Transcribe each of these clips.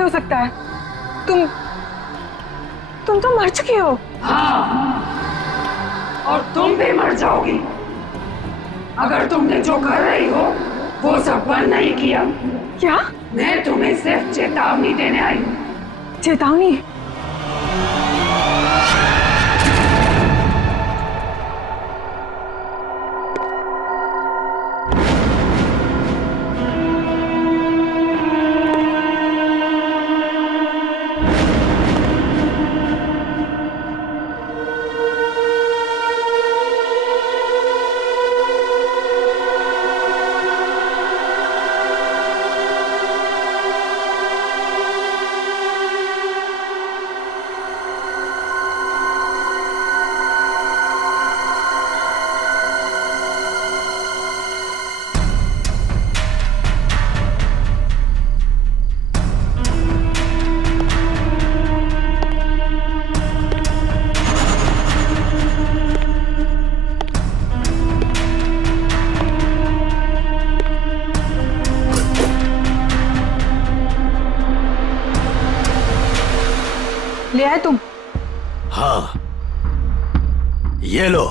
कैसे हो सकता है? तुम तो मर चुकी हो। हाँ, और तुम भी मर जाओगी अगर तुमने जो कर रही हो वो सब बंद नहीं किया। क्या? मैं तुम्हें सिर्फ चेतावनी देने आई हूँ। चेतावनी? ले आए तुम? हाँ, ये लो।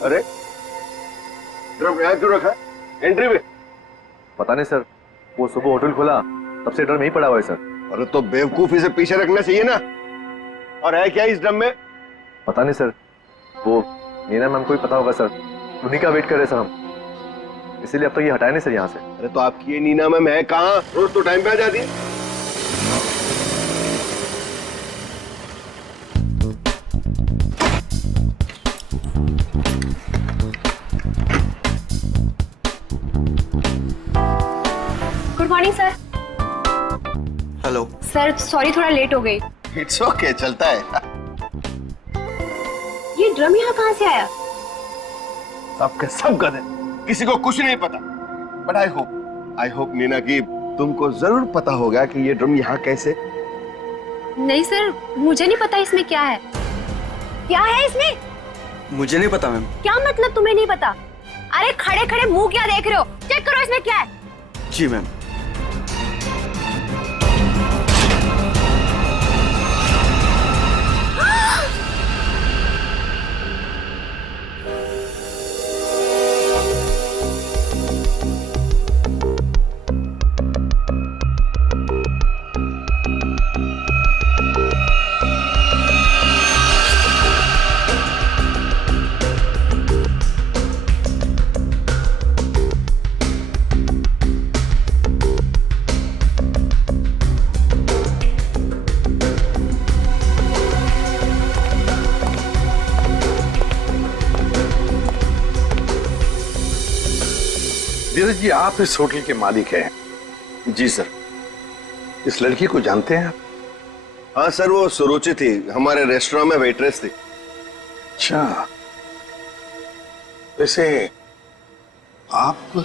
अरे ड्रम यहाँ क्यों रखा? एंट्री में? पता नहीं सर, वो सुबह होटल खोला तब से ड्रम यहीं पड़ा हुआ है सर। अरे तो बेवकूफी से पीछे रखना चाहिए ना। और है क्या इस ड्रम में? पता नहीं सर, वो नीना मैम को ही पता होगा सर, उन्हीं का वेट कर रहे सर हम, इसीलिए अब तो ये हटाए नहीं सर यहाँ से। अरे तो आपकी ये नीना मैम है कहाँ? रोज तो टाइम पे आ जाती है। Good morning sir. Hello sir sorry थोड़ा लेट हो गई। इट्स ओके, चलता है। ये ड्रम यहाँ कहाँ से आया? सबके सब गधे, किसी को कुछ नहीं पता। बट आई होप नीना की तुमको जरूर पता होगा कि ये ड्रम यहाँ कैसे। नहीं सर, मुझे नहीं पता इसमें क्या है। क्या है इसमें? मुझे नहीं पता मैम। क्या मतलब तुम्हें नहीं पता? अरे खड़े खड़े मुंह क्या देख रहे हो? चेक करो इसमें क्या है। जी मैम। धीरज जी, आप इस होटल के मालिक हैं? जी सर। इस लड़की को जानते हैं आप? हाँ सर, वो सुरुचि थी, हमारे रेस्टोरेंट में वेट्रेस थी। अच्छा, वैसे आप?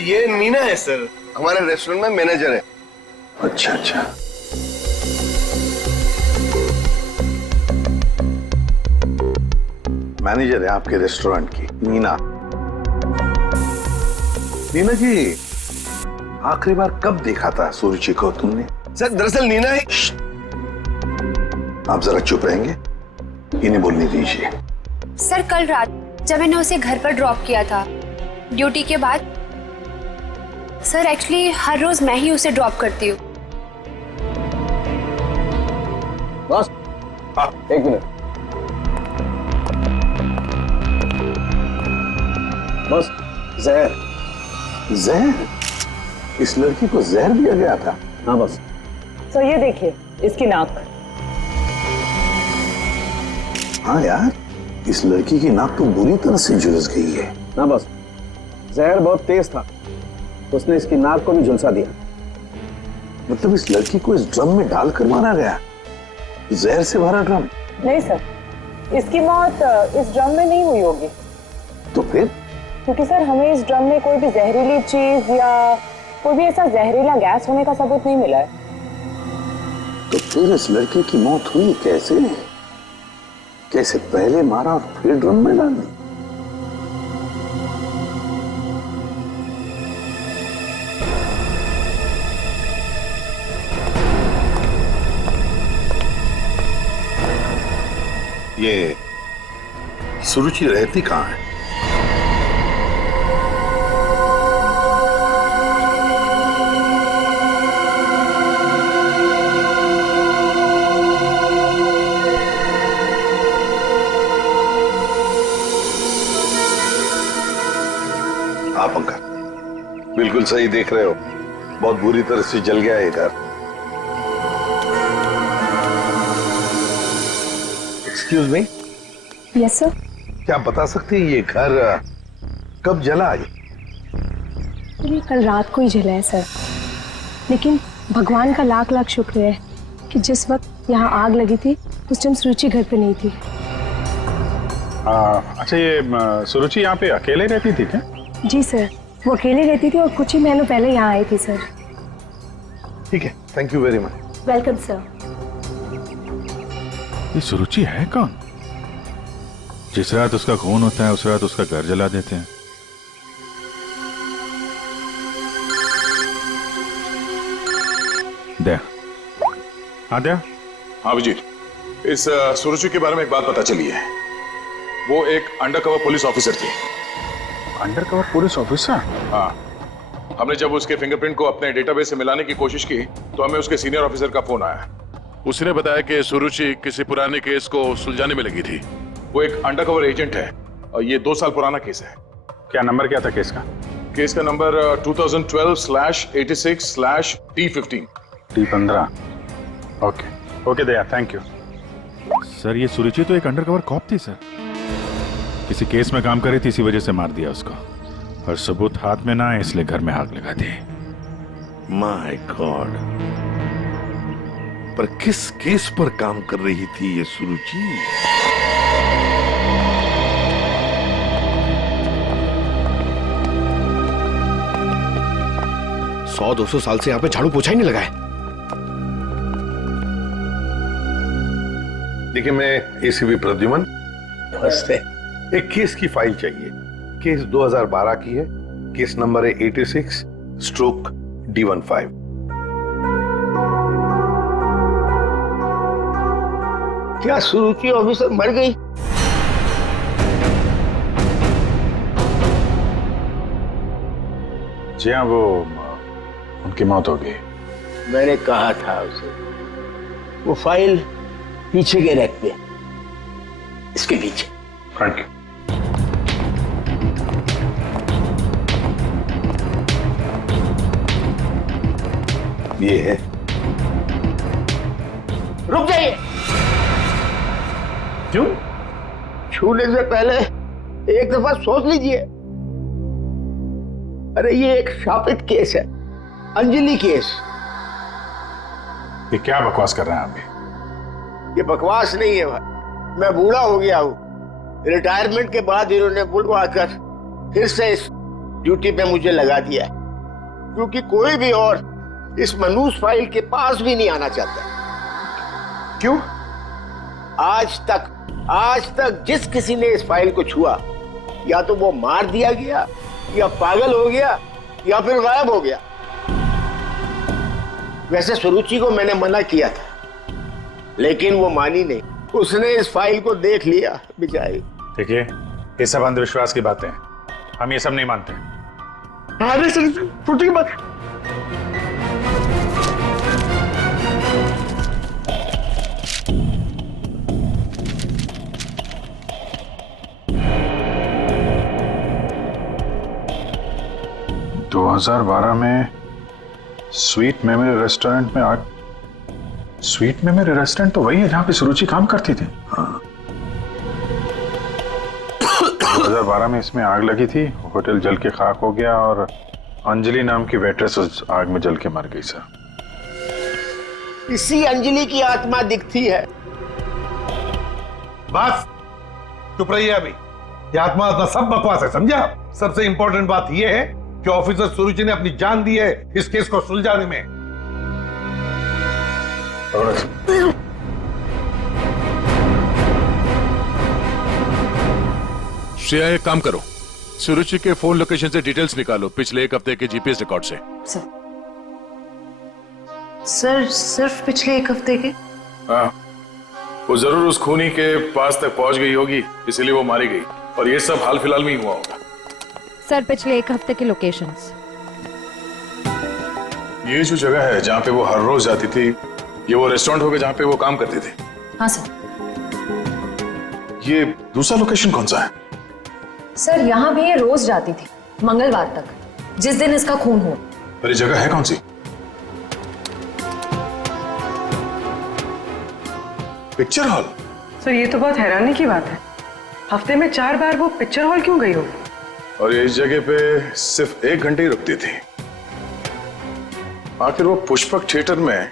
ये नीना है सर, हमारे रेस्टोरेंट में मैनेजर है। अच्छा अच्छा। मैनेजर है आपके रेस्टोरेंट की, नीना। नीना जी, आखिरी बार कब देखा था सुरुचि को तुमने? सर दरअसल नीना है। आप जरा चुप रहेंगे, इन्हें बोलने दीजिए। सर कल रात जब मैंने उसे घर पर ड्रॉप किया था ड्यूटी के बाद। सर एक्चुअली हर रोज मैं ही उसे ड्रॉप करती हूँ। बस हाँ, एक मिनट बस। जहर? जहर? इस लड़की को जहर दिया गया था? हाँ बस। तो ये देखिए इसकी नाक। हाँ यार, इस लड़की की नाक तो बुरी तरह से झुलस गई है। ना बस, जहर बहुत तेज था, उसने इसकी नाक को भी झुलसा दिया। मतलब इस लड़की को इस ड्रम में डालकर मारा गया? जहर से भरा ड्रम? नहीं सर, इसकी मौत इस ड्रम में नहीं हुई होगी। तो फिर? क्योंकि सर हमें इस ड्रम में कोई भी जहरीली चीज या कोई भी ऐसा जहरीला गैस होने का सबूत नहीं मिला है। तो फिर इस लड़के की मौत हुई कैसे? कैसे पहले मारा और फिर ड्रम में डाल दी? ये सुरुचि रहती कहाँ है? आप अंकल बिल्कुल सही देख रहे हो, बहुत बुरी तरह से जल गया है घर। Excuse me. Yes sir. क्या आप बता सकते हैं ये घर कब जला? ये कल रात को ही जला है सर, लेकिन भगवान का लाख लाख शुक्र है कि जिस वक्त यहाँ आग लगी थी उस टाइम सुरुचि घर पे नहीं थी। अच्छा, ये सुरुचि यहाँ पे अकेले रहती थी क्या? जी सर, वो अकेले रहती थी और कुछ ही महीनों पहले यहाँ आई थी सर। ठीक है, thank you very much. Welcome sir. ये सुरुचि है कौन? जिस रात उसका खून होता है उस रात उसका घर जला देते हैं। दया। हाँ दया। हाँ विजय, इस सुरुचि के बारे में एक बात पता चली है। वो एक अंडरकवर पुलिस ऑफिसर थी। Undercover police officer? हाँ, हमने जब उसके फिंगरप्रिंट को अपने डेटाबेस से मिलाने की कोशिश की तो हमें उसके सीनियर ऑफिसर का फोन आया। उसने बताया कि सुरुचि किसी पुराने केस को सुलझाने में लगी थी। वो एक अंडरकवर एजेंट है और ये 2 साल पुराना केस है। क्या नंबर क्या था केस का? केस का number 2012/86/T15। T15। Okay Daya, thank you sir. ये सुरुचि तो एक अंडरकवर कॉप थी सर, किसी केस में काम कर रही थी, इसी वजह से मार दिया उसको, और सबूत हाथ में ना आए इसलिए घर में आग लगा दी। माय गॉड, पर किस केस पर काम कर रही थी ये सुरुचि? सौ 200 साल से यहाँ पे झाड़ू पोछा ही नहीं लगा है। देखिए, मैं एसीपी प्रद्युमन। नमस्ते। एक केस की फाइल चाहिए। केस 2012 की है, केस नंबर है 86/D15। क्या सुरुचि ऑफिसर मर गई? जी हाँ, वो उनकी मौत हो गई। मैंने कहा था उसे, वो फाइल पीछे के रैक पे, इसके पीछे। Thank you. ये है। रुक जाइए। क्यों? छूने से पहले एक दफा सोच लीजिए। अरे ये एक शापित केस है, अंजलि केस। ये क्या बकवास कर रहे हैं आप भी? ये बकवास नहीं है भाई, मैं बूढ़ा हो गया हूँ। रिटायरमेंट के बाद इन्होंने बुलवाकर फिर से इस ड्यूटी पे मुझे लगा दिया है, क्योंकि कोई भी और इस मनूस फाइल के पास भी नहीं आना चाहता। क्यों? आज तक जिस किसी ने इस फाइल को छुआ, या तो वो मार दिया गया, या पागल हो गया, या फिर गायब हो गया। वैसे सुरुचि को मैंने मना किया था, लेकिन वो मानी नहीं। उसने इस फाइल को देख लिया बेचारी। देखिए, ये सब अंधविश्वास की बातें हैं, हम ये सब नहीं मानते। अरे सर फ्रूटी की बात। तो 2012 में स्वीट मेमोरी रेस्टोरेंट में आग। स्वीट मेमोरी रेस्टोरेंट तो वही है जहां पे सुरुचि काम करती थी। हाँ। 2012 में इसमें आग लगी थी, होटल जल के खाक हो गया और अंजलि नाम की वेट्रेस उस आग में जल के मर गई सर। इसी अंजलि की आत्मा दिखती है। बस चुप रहिए अभी। ये आत्मा सब बकवास है, समझा? सबसे इंपॉर्टेंट बात यह है कि ऑफिसर सुरुचि ने अपनी जान दी है इस केस को सुलझाने में। श्रेया एक काम करो, सुरुचि के फोन लोकेशन से डिटेल्स निकालो पिछले एक हफ्ते के जीपीएस रिकॉर्ड से। सर सिर्फ पिछले एक हफ्ते के? हाँ, वो जरूर उस खूनी के पास तक पहुंच गई होगी, इसीलिए वो मारी गई। और ये सब हाल फिलहाल में ही हुआ होगा। सर पिछले एक हफ्ते के लोकेशंस। ये जो जगह है जहाँ पे वो हर रोज जाती थी, ये वो रेस्टोरेंट होगा जहाँ पे वो काम करती थी? हाँ सर। ये दूसरा लोकेशन कौन सा है? सर यहाँ भी ये रोज जाती थी, मंगलवार तक, जिस दिन इसका खून हुआ। पर ये जगह है कौन सी? Picture hall. सर ये तो बहुत हैरानी की बात है, हफ्ते में 4 बार वो पिक्चर हॉल क्यों गई होगी? और ये इस जगह पे सिर्फ 1 घंटे ही रुकती थी। आखिर वो पुष्पक थिएटर में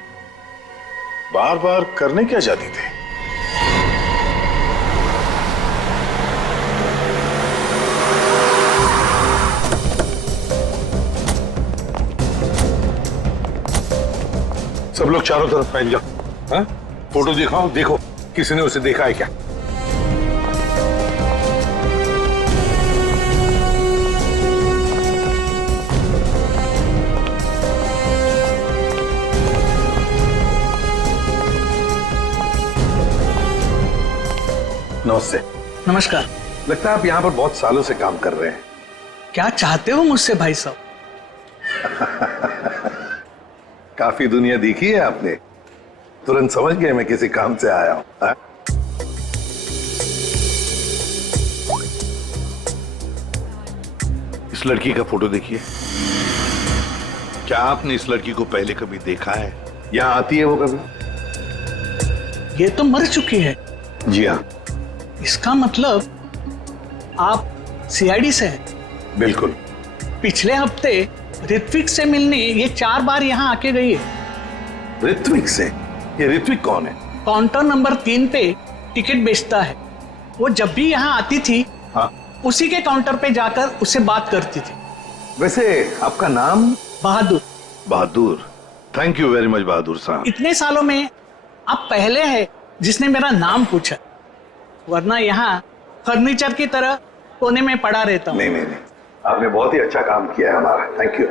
बार बार करने क्या जाती थी? सब लोग चारों तरफ फैल जाओ। हाँ? फोटो दिखाओ, देखो किसी ने उसे देखा है क्या? नमस्ते। नमस्कार। लगता है आप यहाँ पर बहुत सालों से काम कर रहे हैं। क्या चाहते हो मुझसे भाई साहब? काफी दुनिया देखी है आपने, तुरंत समझ गए मैं किसी काम से आया हूं। हाँ? इस लड़की का फोटो देखिए। क्या आपने इस लड़की को पहले कभी देखा है? यहाँ आती है वो कभी? ये तो मर चुकी है। जी हाँ। इसका मतलब आप सीआईडी से हैं? बिल्कुल। पिछले हफ्ते ऋत्विक से मिलने ये 4 बार यहाँ आके गई है। ऋत्विक से? ये ऋत्विक कौन है? काउंटर नंबर 3 पे टिकट बेचता है। वो जब भी यहाँ आती थी, हाँ, उसी के काउंटर पे जाकर उससे बात करती थी। वैसे आपका नाम? बहादुर। बहादुर, थैंक यू वेरी मच बहादुर साहब। इतने सालों में आप पहले हैं जिसने मेरा नाम पूछा, वरना यहाँ फर्नीचर की तरह कोने में पड़ा रहता हूँ। नहीं, आपने बहुत ही अच्छा काम किया है हमारा, थैंक यू।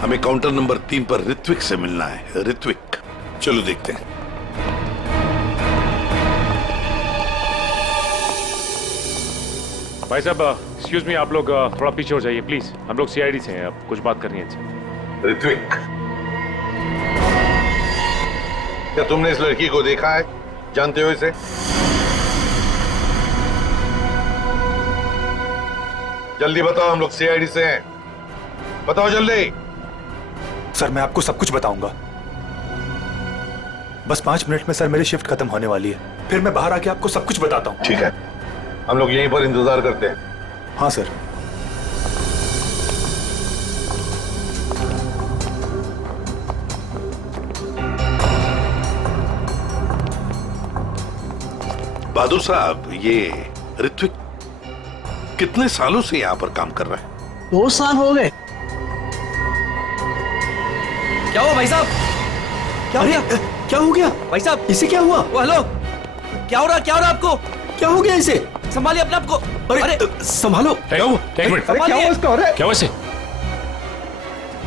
हमें काउंटर नंबर 3 पर ऋत्विक से मिलना है। ऋत्विक, चलो देखते हैं। भाई साहब एक्सक्यूज मी, आप लोग थोड़ा पीछे हो जाइए प्लीज, हम लोग सीआईडी से हैं, अब कुछ बात करनी है इनसे। ऋत्विक, क्या तुमने इस लड़की को देखा है? जानते हो इसे? जल्दी बताओ, हम लोग सीआईडी से हैं, बताओ जल्दी। सर मैं आपको सब कुछ बताऊंगा, बस 5 मिनट में सर मेरी शिफ्ट खत्म होने वाली है, फिर मैं बाहर आके आपको सब कुछ बताता हूँ। ठीक है, हम लोग यहीं पर इंतजार करते हैं। हाँ सर। बहादुर साहब, ये ऋत्विक कितने सालों से यहाँ पर काम कर रहा है? 2 साल हो गए। क्या हुआ भाई साहब? क्या हो गया? क्या हो गया भाई साहब? इसे क्या हुआ? हेलो, क्या हो रहा आपको? क्या हो गया इसे? संभालिए अपने आप को। अरे संभालो। क्या हुआ? क्या हुआ इसका? अरे क्या हुआ इसे?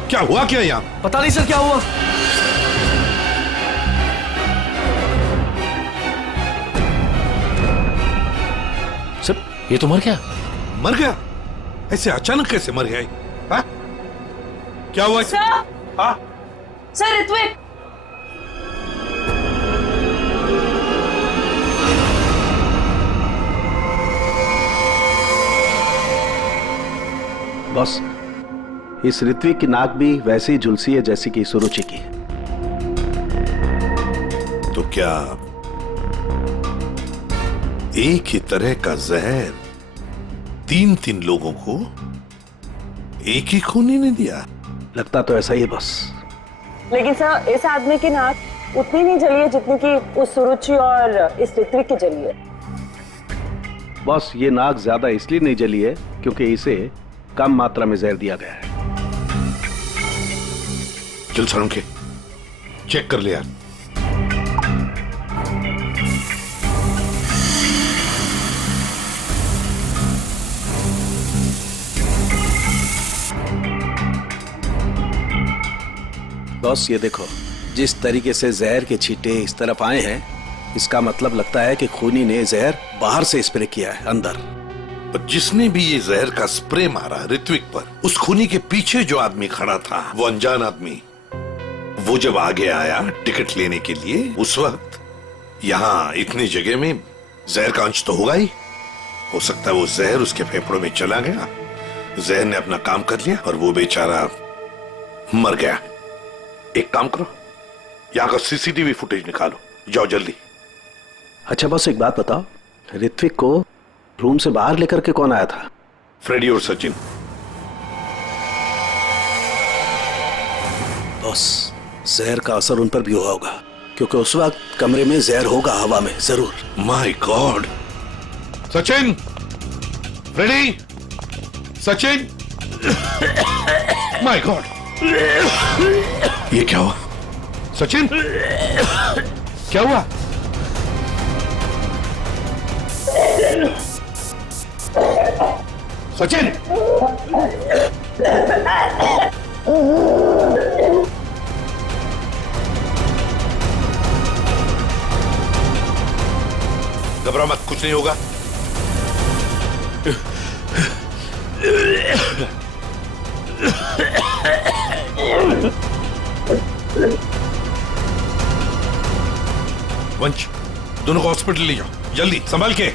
क्या हुआ क्या यहाँ? पता नहीं सर क्या हुआ। ये तो मर गया। मर गया? ऐसे अचानक कैसे मर गया? हाँ? क्या हुआ? हाँ? सर ऋत्विक, बॉस, इस ऋत्विक की नाक भी वैसे ही झुलसी है जैसी कि सुरुचि की। तो क्या एक ही तरह का जहर 3 लोगों को एक ही खूनी ने दिया? लगता तो ऐसा ही है बॉस। लेकिन सर, इस आदमी की नाक उतनी नहीं जली है जितनी कि उस सुरुचि और इस ऋत्विक की जली है। बॉस, ये नाक ज्यादा इसलिए नहीं जली है क्योंकि इसे कम मात्रा में जहर दिया गया है। चल सालुंखे, चेक कर ले यार। बॉस, ये देखो, जिस तरीके से जहर के छींटे इस तरफ आए हैं, इसका मतलब लगता है कि खूनी ने जहर बाहर से स्प्रे किया है अंदर। पर जिसने भी ये जहर का स्प्रे मारा ऋत्विक पर, उस खूनी के पीछे जो आदमी खड़ा था, वो अनजान आदमी, वो जब आगे आया टिकट लेने के लिए, उस वक्त यहाँ इतनी जगह में जहर का अंश तो होगा ही। हो सकता है वो जहर उसके फेफड़ों में चला गया, जहर ने अपना काम कर लिया और वो बेचारा मर गया। एक काम करो, यहाँ का सीसीटीवी फुटेज निकालो, जाओ जल्दी। अच्छा बॉस, एक बात बताओ, ऋत्विक को रूम से बाहर लेकर के कौन आया था? फ्रेडी और सचिन। बॉस, जहर का असर उन पर भी हुआ होगा क्योंकि उस वक्त कमरे में जहर होगा, हवा में जरूर। My God! Sachin, Freddie, Sachin, my God! ये क्या हुआ? सचिन, क्या हुआ? सचिन! घबरा मत, कुछ नहीं होगा। वंश, दोनों को हॉस्पिटल ले जाओ, जल्दी, संभाल के।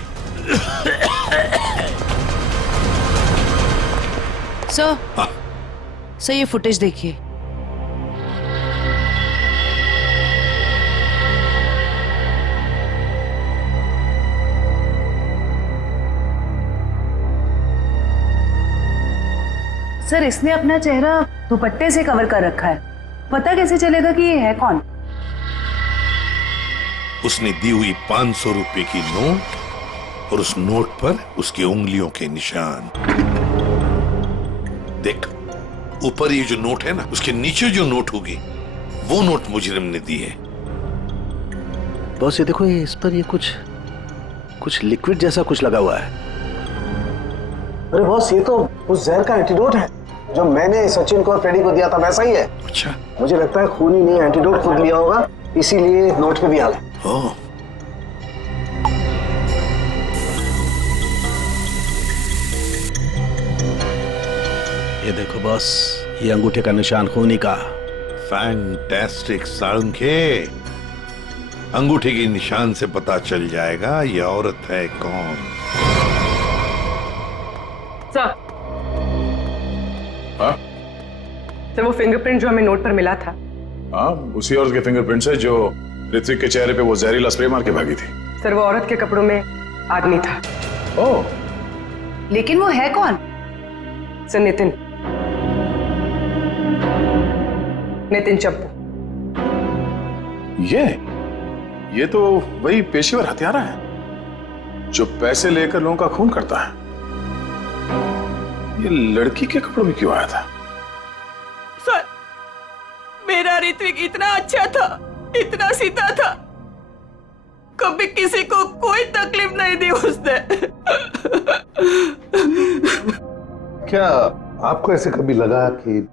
सर, सर ये फुटेज देखिए। सर, इसने अपना चेहरा दुपट्टे से कवर कर रखा है, पता कैसे चलेगा कि ये है कौन? उसने दी हुई 500 रुपए की नोट और उस नोट पर उसकी उंगलियों के निशान। देख, ऊपर ये जो नोट है ना, उसके नीचे जो नोट होगी, वो नोट मुजरिम ने दी है। बॉस, ये देखो, ये इस पर ये कुछ लिक्विड जैसा कुछ लगा हुआ है। अरे बॉस, ये तो उस जहर का एंटीडोट है जो मैंने सचिन को और फ्रेडी को दिया था, वैसा ही है। अच्छा, मुझे लगता है खूनी ने एंटीडोट खुद लिया होगा, इसीलिए नोट पे भी आ गया। ये देखो बॉस, ये अंगूठे का निशान खूनी का। फैंटास्टिक सालुंखे, अंगूठे के निशान से पता चल जाएगा ये औरत है कौन। सर, हाँ? सर वो फिंगरप्रिंट जो हमें नोट पर मिला था, हाँ, उसी औरत के फिंगरप्रिंट्स है जो ऋत्विक के चेहरे पे वो जहरीला स्प्रे मार के भागी थी। सर वो औरत के कपड़ों में आदमी था। ओह, लेकिन वो है कौन? सर नितिन चप्पू। ये तो वही पेशेवर हत्यारा है जो पैसे लेकर लोगों का खून करता है। ये लड़की के कपड़ों में क्यों आया था? सर, मेरा ऋत्विक इतना अच्छा था, इतना सीधा था, कभी किसी को कोई तकलीफ नहीं दी उसने। क्या आपको ऐसे कभी लगा कि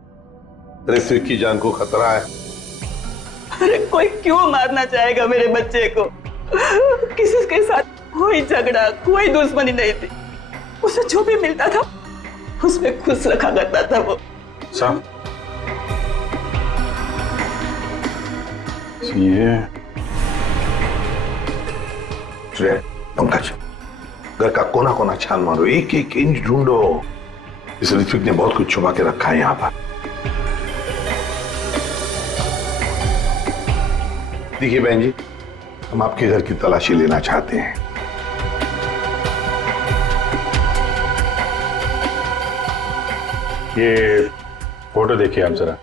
ऋत्विक की जान को खतरा है? अरे कोई क्यों मारना चाहेगा मेरे बच्चे को? किसी के साथ कोई झगड़ा, कोई दुश्मनी नहीं थी, उसे जो भी मिलता था उसमें खुश रखा करता था वो। साहब ये पंकज, घर का कोना कोना छान मारो, एक एक इंच ढूंढो। इस ऋत्विक ने बहुत कुछ छुपा के रखा है यहाँ पर। देखिए बहन जी, हम आपके घर की तलाशी लेना चाहते हैं। ये फोटो देखिए आप जरा।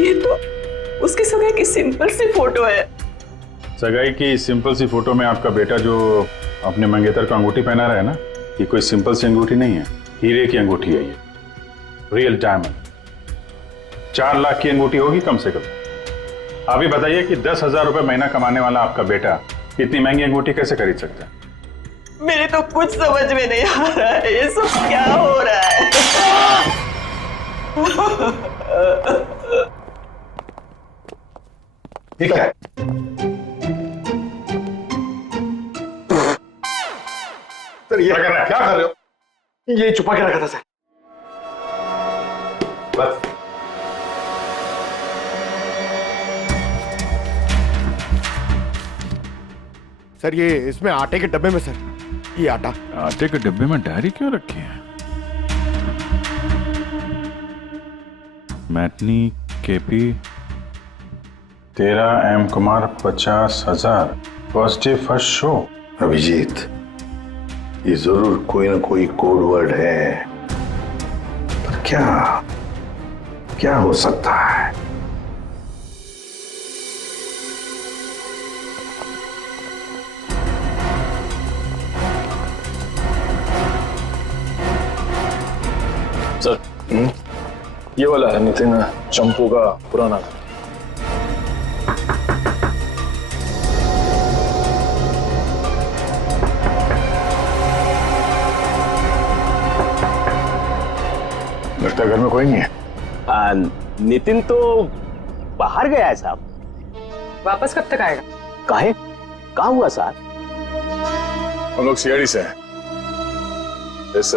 ये तो उसकी सगाई की सिंपल सी फोटो है। सगाई की सिंपल सी फोटो में आपका बेटा जो अपने मंगेतर को अंगूठी पहना रहा है ना, ये कोई सिंपल सी अंगूठी नहीं है, हीरे की अंगूठी है ये, रियल डायमंड। 4 लाख की अंगूठी होगी कम से कम। आप ही बताइए कि 10,000 रुपए महीना कमाने वाला आपका बेटा इतनी महंगी अंगूठी कैसे खरीद सकता है? मेरे तो कुछ समझ में नहीं आ रहा है, ये सब क्या हो रहा है? ठीक है, सर ये क्या कर रहे हो? ये छुपा के रखा था सर। बस सर ये इसमें आटे के डब्बे में सर, ये आटा। आटे के डब्बे में डायरी क्यों रखी है? Matinee KP 13 M Kumar 50,000 first day first show. Abhijeet, ये जरूर कोई ना कोई कोड वर्ड है, पर क्या क्या हो सकता है? सर ये वाला है नितिन चंपू का पुराना घर। लगता है घर में कोई नहीं है। नितिन तो बाहर गया है साहब। वापस कब तक आएगा? काहे? क्या हुआ साहब? हम लोग सीआईडी से हैं, इस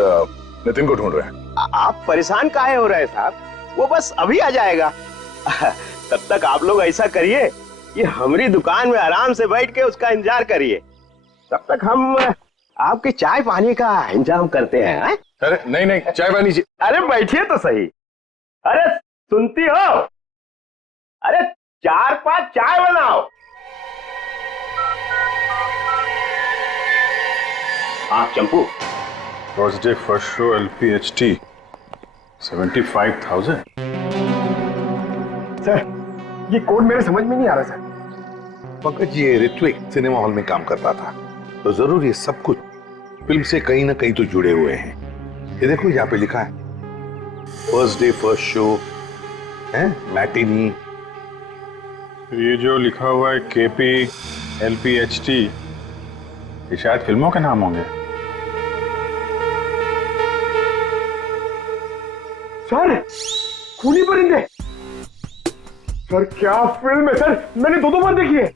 नितिन को ढूंढ रहे हैं। आप परेशान काहे हो रहे हैं साहब? वो बस अभी आ जाएगा। तब तक आप लोग ऐसा करिए कि हमारी दुकान में आराम से बैठ के उसका इंतजार करिए, तब तक हम आपके चाय पानी का इंतजाम करते हैं। है? अरे नहीं नहीं, चाय पानी। अरे बैठिए तो सही। अरे सुनती हो? अरे 4-5 चाय बनाओ। हाँ Champu, first day first show LPHT 75,000। Sir ये कोड मेरे समझ में नहीं आ रहा सर। पंकज, ये ऋत्विक सिनेमा हॉल में काम करता था, तो जरूर ये सब कुछ फिल्म से कहीं ना कहीं तो जुड़े हुए हैं। ये देखो यहाँ पे लिखा है फर्स्ट डे फर्स्ट शो है, मैटिनी। ये जो लिखा हुआ है KP LPHT, ये शायद फिल्मों के नाम होंगे। सर खूनी परिंदे, सर क्या फिल्म है सर, मैंने 2 बार देखी है।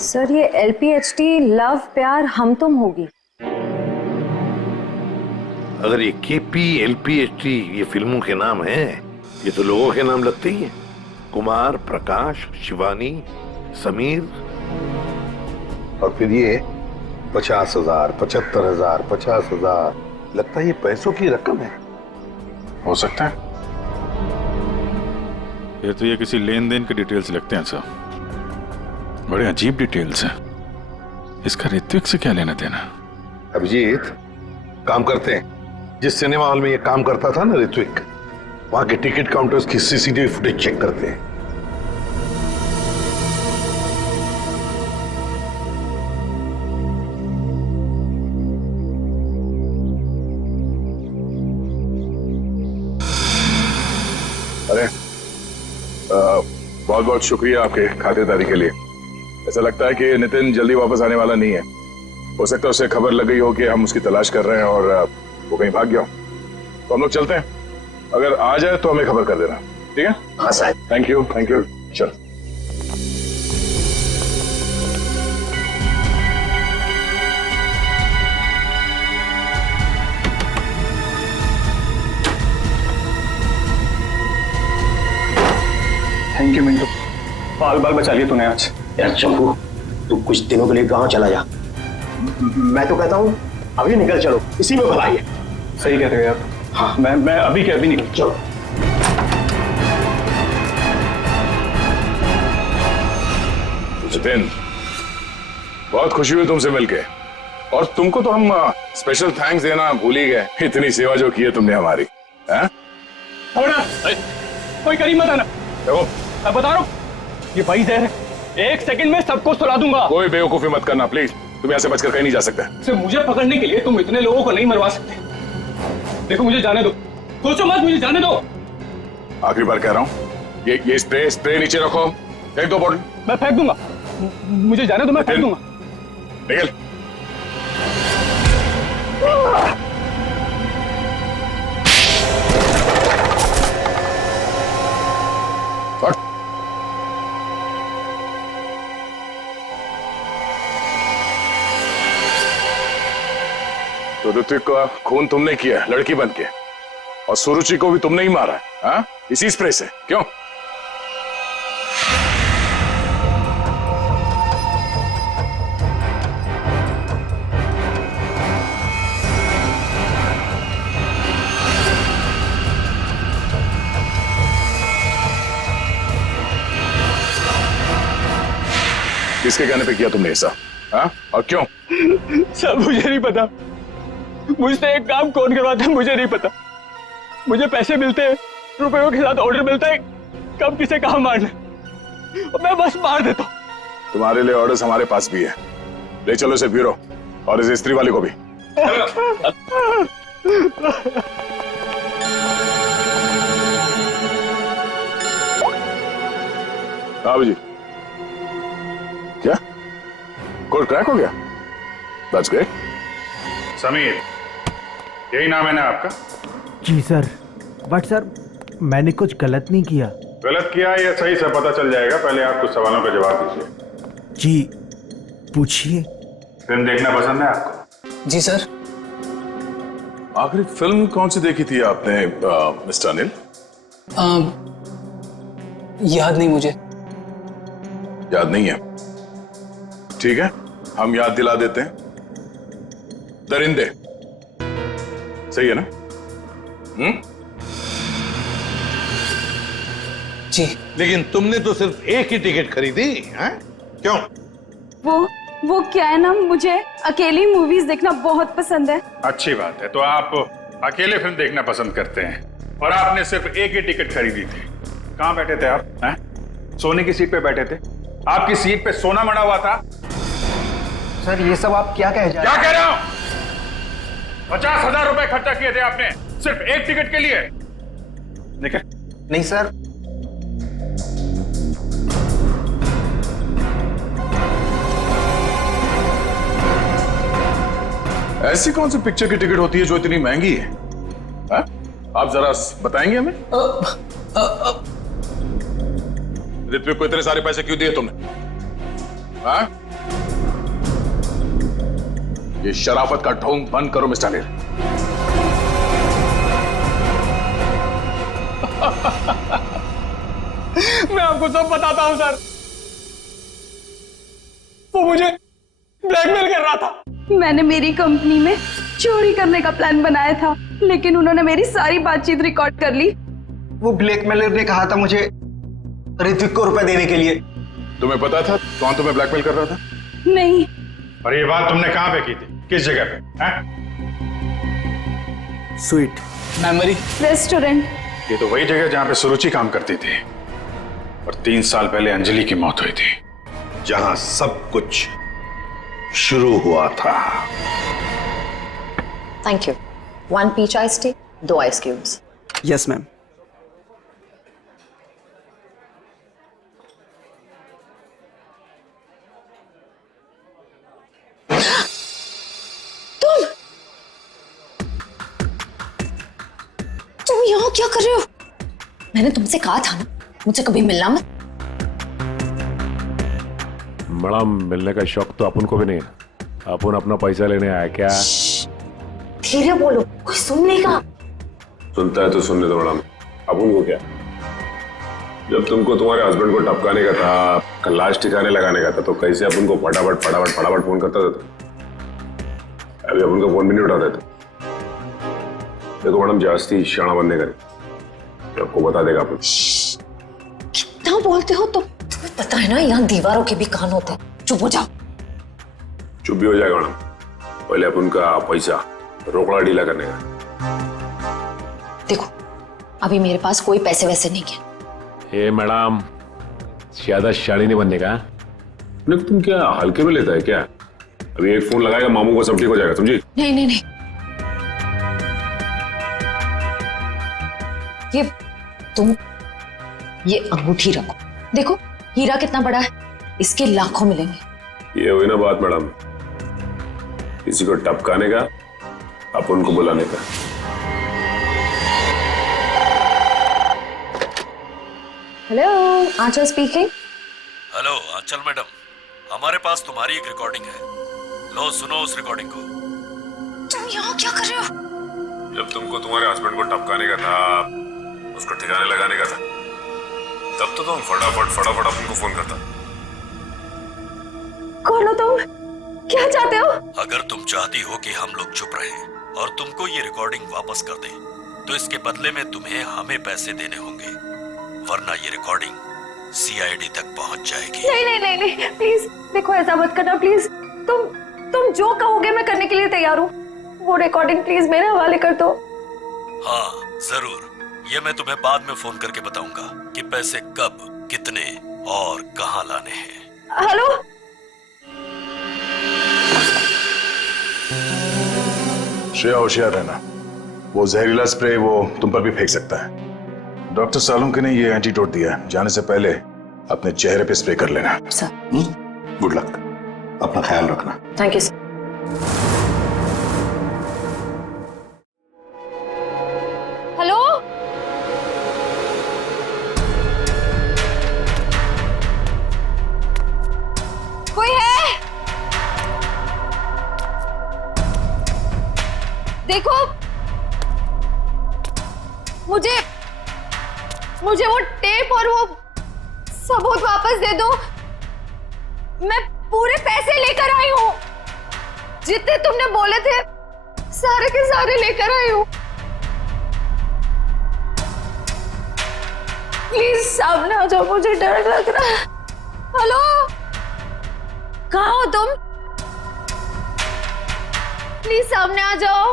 सर ये LPHT लव प्यार हम तुम होगी। अगर ये KP LPHT ये फिल्मों के नाम हैं, ये तो लोगों के नाम लगते ही हैं। कुमार, प्रकाश, शिवानी, समीर, और फिर ये 50,000, 75,000, 50,000, लगता है ये पैसों की रकम है। हो सकता है। ये तो ये किसी लेन देन के डिटेल्स लगते हैं सर, बड़े अजीब डिटेल्स हैं। इसका ऋत्विक से क्या लेना देना? अभिजीत, काम करते हैं, जिस सिनेमा हॉल में ये काम करता था ना ऋत्विक, वहां के टिकट काउंटर्स की CCTV फुटेज चेक करते हैं। अरे बहुत बहुत शुक्रिया आपके खातिरदारी के लिए। ऐसा लगता है कि नितिन जल्दी वापस आने वाला नहीं है। हो सकता है उसे खबर लग गई हो कि हम उसकी तलाश कर रहे हैं और वो कहीं भाग गया हो। तो हम लोग चलते हैं, अगर आ जाए तो हमें खबर कर देना, ठीक है? हाँ साहब। Thank you, thank you. चल। थैंक यू मिंटू, बाल बाल बचा लिए तूने आज। यार चंपू, तू कुछ दिनों के लिए गांव चला जा। मैं तो कहता हूँ अभी निकल चलो, इसी में भलाई है। सही कह रहे हो यार। हाँ, मैं अभी के अभी निकल। चलो। जितेंद्र, बहुत खुशी हुई तुमसे मिलके, और तुमको तो हम स्पेशल थैंक्स देना भूल ही गए, इतनी सेवा जो की है तुमने हमारी। कोई करीब मत आना। देखो मैं बता रहा हूँ, ये भाई जहर है, 1 सेकंड में सबको सुला दूंगा। कोई बेवकूफी मत करना प्लीज, तुम यहाँ से बचकर कहीं नहीं जा सकते। सिर्फ मुझे पकड़ने के लिए तुम इतने लोगों को नहीं मरवा सकते। देखो मुझे जाने दो, सोचो मत, मुझे जाने दो। आखिरी बार कह रहा हूँ, ये स्प्रे नीचे रखो, फेंक दो बॉटल। मैं फेंक दूंगा, मुझे जाने दो, मैं फेंक दूंगा। निकल। तो ऋत्विक का खून तुमने किया लड़की बन के, और सुरुचि को भी तुमने ही मारा है, हाँ? इसी स्प्रे से, क्यों? किसके कहने पे किया तुमने ऐसा, हाँ? और क्यों? सब मुझे नहीं पता, मुझसे एक काम कौन करवाता है मुझे नहीं पता। मुझे पैसे मिलते हैं, रुपयों के साथ ऑर्डर मिलता है कब किसे कहाँ मारना, और मैं बस मार देता हूँ। तुम्हारे लिए ऑर्डर्स हमारे पास भी है, ले चलो इसे ब्यूरो, और इस स्त्री वाले को भी। हाँ जी, क्या कोड क्रैक हो गया? That's great. समीर, यही नाम है ना आपका? जी सर, बट सर मैंने कुछ गलत नहीं किया। गलत किया या सही से पता चल जाएगा, पहले आप कुछ सवालों का जवाब दीजिए। जी पूछिए। फिल्म देखना पसंद है आपको? जी सर। आखिरी फिल्म कौन सी देखी थी आपने मिस्टर अनिल? याद नहीं मुझे। याद नहीं है? ठीक है, हम याद दिला देते हैं। दरिंदे, सही है ना? जी। लेकिन तुमने तो सिर्फ एक ही टिकट खरीदी, हैं? क्यों? वो क्या है ना, मुझे अकेली मूवीज देखना बहुत पसंद है। अच्छी बात है, तो आप अकेले फिल्म देखना पसंद करते हैं, और आपने सिर्फ एक ही टिकट खरीदी थी। कहाँ बैठे थे आप, हैं? सोने की सीट पे बैठे थे? आपकी सीट पे सोना मड़ा हुआ था? सर ये सब आप क्या कह जा रहे हैं? क्या कह रहा हूं? 50,000 रुपए खर्चा किए थे आपने सिर्फ एक टिकट के लिए। निकल। नहीं सर। ऐसी कौन सी पिक्चर की टिकट होती है जो इतनी महंगी है, हा? आप जरा बताएंगे हमें? ऋत्विक को इतने सारे पैसे क्यों दिए तुमने, हा? ये शराफत का ढोंग बंद करो मिस्टर अनिल। मैं आपको सब बताता हूं सर, वो मुझे ब्लैकमेल कर रहा था। मैंने मेरी कंपनी में चोरी करने का प्लान बनाया था, लेकिन उन्होंने मेरी सारी बातचीत रिकॉर्ड कर ली। वो ब्लैकमेलर ने कहा था मुझे ऋत्विक को रुपए देने के लिए। तुम्हें पता था कौन तुम्हें ब्लैकमेल कर रहा था? नहीं। और ये बात तुमने कहां पे की थी, किस जगह पे, हैं? Sweet memory restaurant. ये तो वही जगह जहां पे सुरुचि काम करती थी, और 3 साल पहले अंजलि की मौत हुई थी। जहां सब कुछ शुरू हुआ था। Thank you. 1 peach ice tea, 2 ice cubes. Yes ma'am. तुम यहाँ क्या कर रहे हो? मैंने तुमसे कहा था ना मुझसे कभी मिलना मत। मैडम, मिलने का शौक तो अपन को भी नहीं है। अपन अपना पैसा लेने आया क्या? धीरे बोलो, कोई सुन लेगा। सुनता है तो सुनने दो मैडम, अपन को क्या? जब तुमको तुम्हारे हस्बैंड को टपकाने का था, लाश ठिकाने लगाने का था, तो कैसे अपन को फटाफट फोन करता था? अभी अपन को फोन भी नहीं उठाते थे। देखो मैडम, जास्ती शाणा बनने का नहीं, आपको बता देगा अपन। कितना बोलते हो तुम? तुम्हें पता है ना यहाँ दीवारों के भी कान होते हैं। चुप हो जाओ। चुप भी हो जाएगा मैडम, पहले अपन का पैसा रोकड़ा ढीला करने का। देखो अभी मेरे पास कोई पैसे वैसे नहीं है। हे मैडम, ज्यादा शाड़ी नहीं बनने का। तुम क्या हल्के में लेता है क्या? अभी एक फोन लगाएगा मामू को, सब ठीक हो जाएगा, समझी? नहीं नहीं नहीं, ये अंगूठी रखो। देखो हीरा कितना बड़ा है, इसके लाखों मिलेंगे। ये हुई ना बात मैडम, किसी को टपकाने का, अपन को बुलाने का। हेलो, आंचल स्पीकिंग। हेलो आंचल मैडम, हमारे पास तुम्हारी एक रिकॉर्डिंग है, लो सुनो उस रिकॉर्डिंग को। तुम यहाँ क्या कर रहे हो? जब तुमको तुम्हारे हस्बैंड को टपकाने का था, उसको ठिकाने लगाने का था, तब तो तुम फटाफट उनको फोन करता। कौन हो तुम? क्या चाहते हो? अगर तुम चाहती हो कि हम लोग चुप रहें और तुमको ये रिकॉर्डिंग वापस कर दें, तो इसके बदले में तुम्हें हमें पैसे देने होंगे, वरना ये रिकॉर्डिंग सीआईडी तक पहुंच जाएगी। नहीं नहीं नहीं नहीं, प्लीज देखो ऐसा मत करना प्लीज। तुम जो कहोगे मैं करने के लिए तैयार हूँ। वो रिकॉर्डिंग प्लीज मेरे हवाले कर दो। हाँ जरूर, ये मैं तुम्हें बाद में फोन करके बताऊंगा कि पैसे कब, कितने और कहां लाने हैं। हेलो, श्रेया होशियार रहना, वो जहरीला स्प्रे वो तुम पर भी फेंक सकता है। डॉक्टर सालुंके ने ये एंटीडोट दिया, जाने से पहले अपने चेहरे पे स्प्रे कर लेना। गुड लक, अपना ख्याल रखना। Thank you sir. हेलो, कोई है? देखो मुझे वो टेप और वो सबूत वापस दे दो। मैं पूरे पैसे लेकर आई हूँ, जितने तुमने बोले थे सारे के सारे लेकर आई हूँ। प्लीज सामने आ जाओ, मुझे डर लग रहा है। हेलो, कहाँ हो तुम? प्लीज सामने आ जाओ।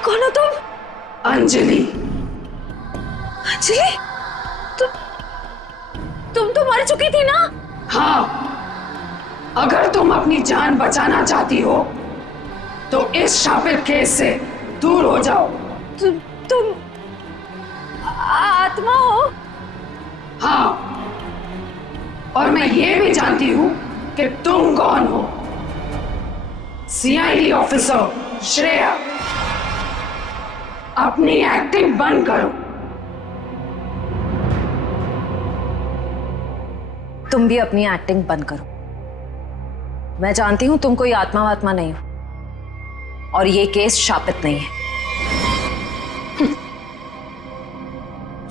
कौन हो तुम? अंजलि। अंजलि, तुम तो मर चुकी थी ना? हाँ, अगर तुम अपनी जान बचाना चाहती हो तो इस शापित केस से दूर हो जाओ। तुम आत्मा हो? हाँ, और मैं ये भी जानती हूँ कि तुम कौन हो। सीआईडी ऑफिसर श्रेया, अपनी एक्टिंग बंद करो। तुम भी अपनी एक्टिंग बंद करो। मैं जानती हूं तुम कोई आत्मा वात्मा नहीं हो, और ये केस शापित नहीं है।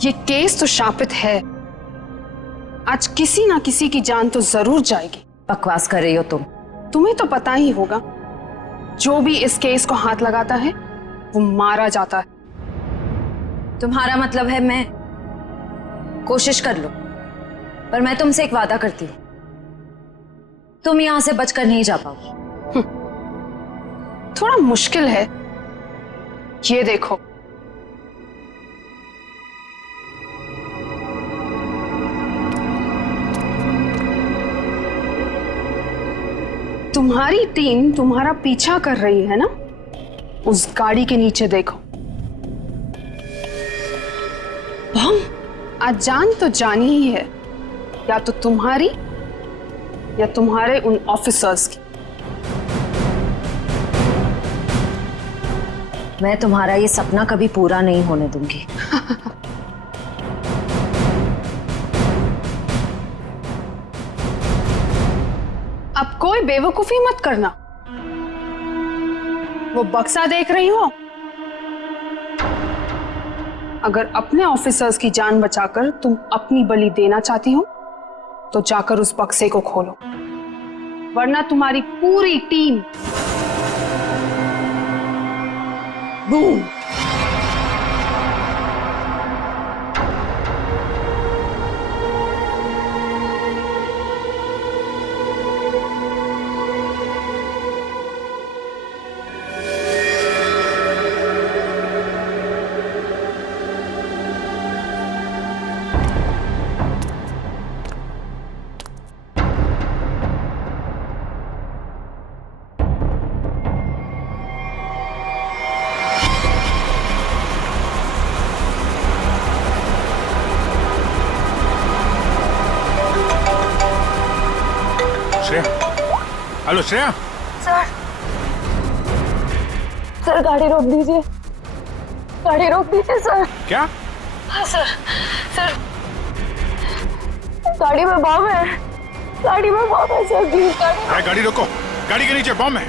ये केस तो शापित है। आज किसी ना किसी की जान तो जरूर जाएगी। बकवास कर रही हो तुम। तुम्हें तो पता ही होगा, जो भी इस केस को हाथ लगाता है वो मारा जाता है। तुम्हारा मतलब है मैं कोशिश कर लूं, पर मैं तुमसे एक वादा करती हूं, तुम यहां से बचकर नहीं जा पाओगी। थोड़ा मुश्किल है। ये देखो, तुम्हारी टीम तुम्हारा पीछा कर रही है ना? उस गाड़ी के नीचे देखो। बम। आज जान तो जानी ही है, या तो तुम्हारी या तुम्हारे उन ऑफिसर्स की। मैं तुम्हारा ये सपना कभी पूरा नहीं होने दूंगी। अब कोई बेवकूफी मत करना। वो बक्सा देख रही हो? अगर अपने ऑफिसर्स की जान बचाकर तुम अपनी बलि देना चाहती हो तो जाकर उस बक्से को खोलो, वरना तुम्हारी पूरी team boom. Hello Shreya. Sir गाड़ी रोक दीजिए, गाड़ी रोक दीजिए सर। क्या? हाँ सर, गाड़ी में बम है, गाड़ी में बम है सर, प्लीज गाड़ी रोको, गाड़ी के नीचे बम है।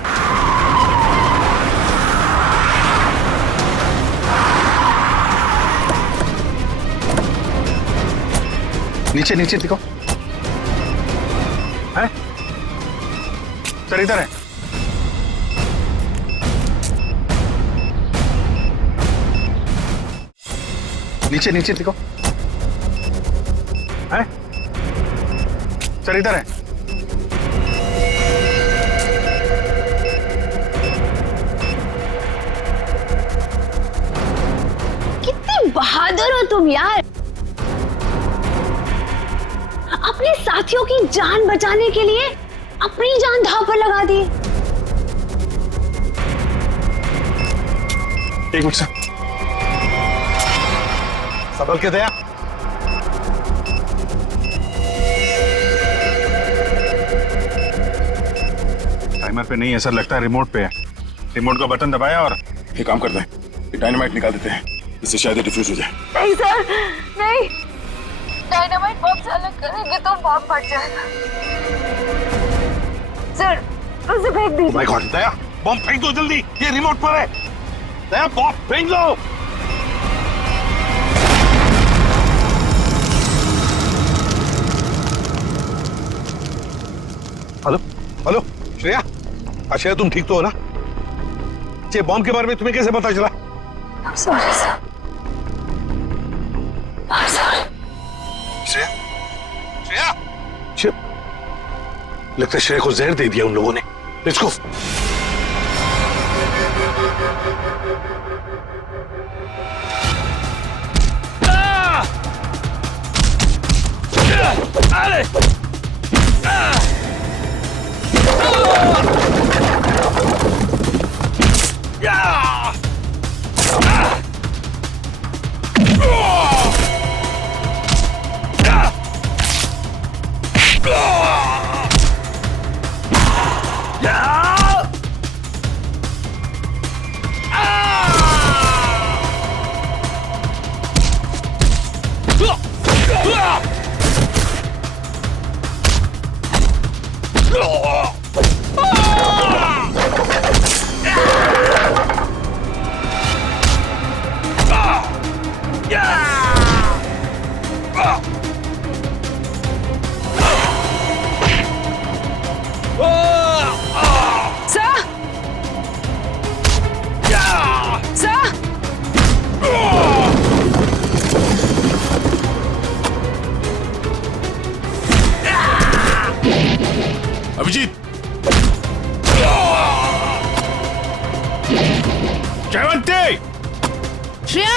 नीचे नीचे दिखो। है सर, इधर है। नीचे नीचे दिखो। है सर, इधर है। कितने बहादुर हो तुम यार, अपने साथियों की जान बचाने के लिए अपनी जान दांव पर लगा दी। एक मिनट सर, संभल के दया। टाइमर पे नहीं है सर, लगता है रिमोट पे है। रिमोट का बटन दबाया और ये काम करते हैं, ये डायनामाइट निकाल देते हैं, इससे शायद डिफ्यूज हो जाए। नहीं सर, नहीं, डायनामाइट बम से अलग करेंगे तो बम फट जाएगा। सर उसे फेंक दीजिए। माय गॉड, दया बम फेंक दो जल्दी, ये रिमोट पर है। दया बम फेंक दो। हेलो हेलो श्रेया, श्रेया तुम ठीक तो हो ना? ये बम के बारे में तुम्हें कैसे पता चला? I'm sorry sir, I'm sorry। Shreya, Shreya, लगता है श्रेया को जहर दे दिया उन लोगों ने। Let's go. अभिजीत, जयवंती, श्रेया,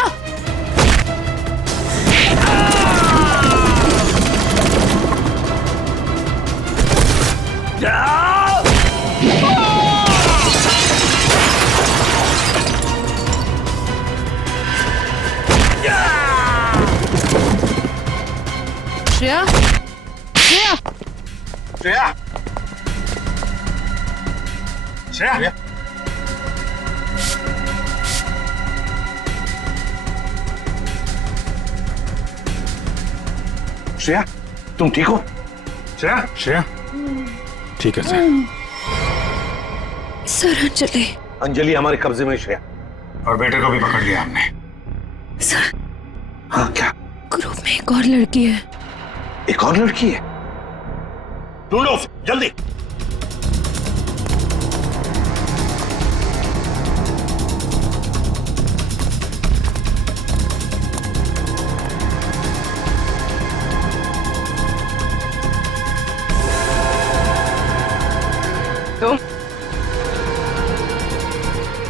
श्रेया, श्रेया, श्रेया, श्रेया, श्रेया तुम ठीक हो? श्रेया, श्रेया, ठीक है सर। सर अंजलि। अंजलि हमारे कब्जे में है और बेटे को भी पकड़ लिया हमने। सर। हाँ क्या? ग्रुप में एक और लड़की है। एक और लड़की है? ढूंढो जल्दी। तुम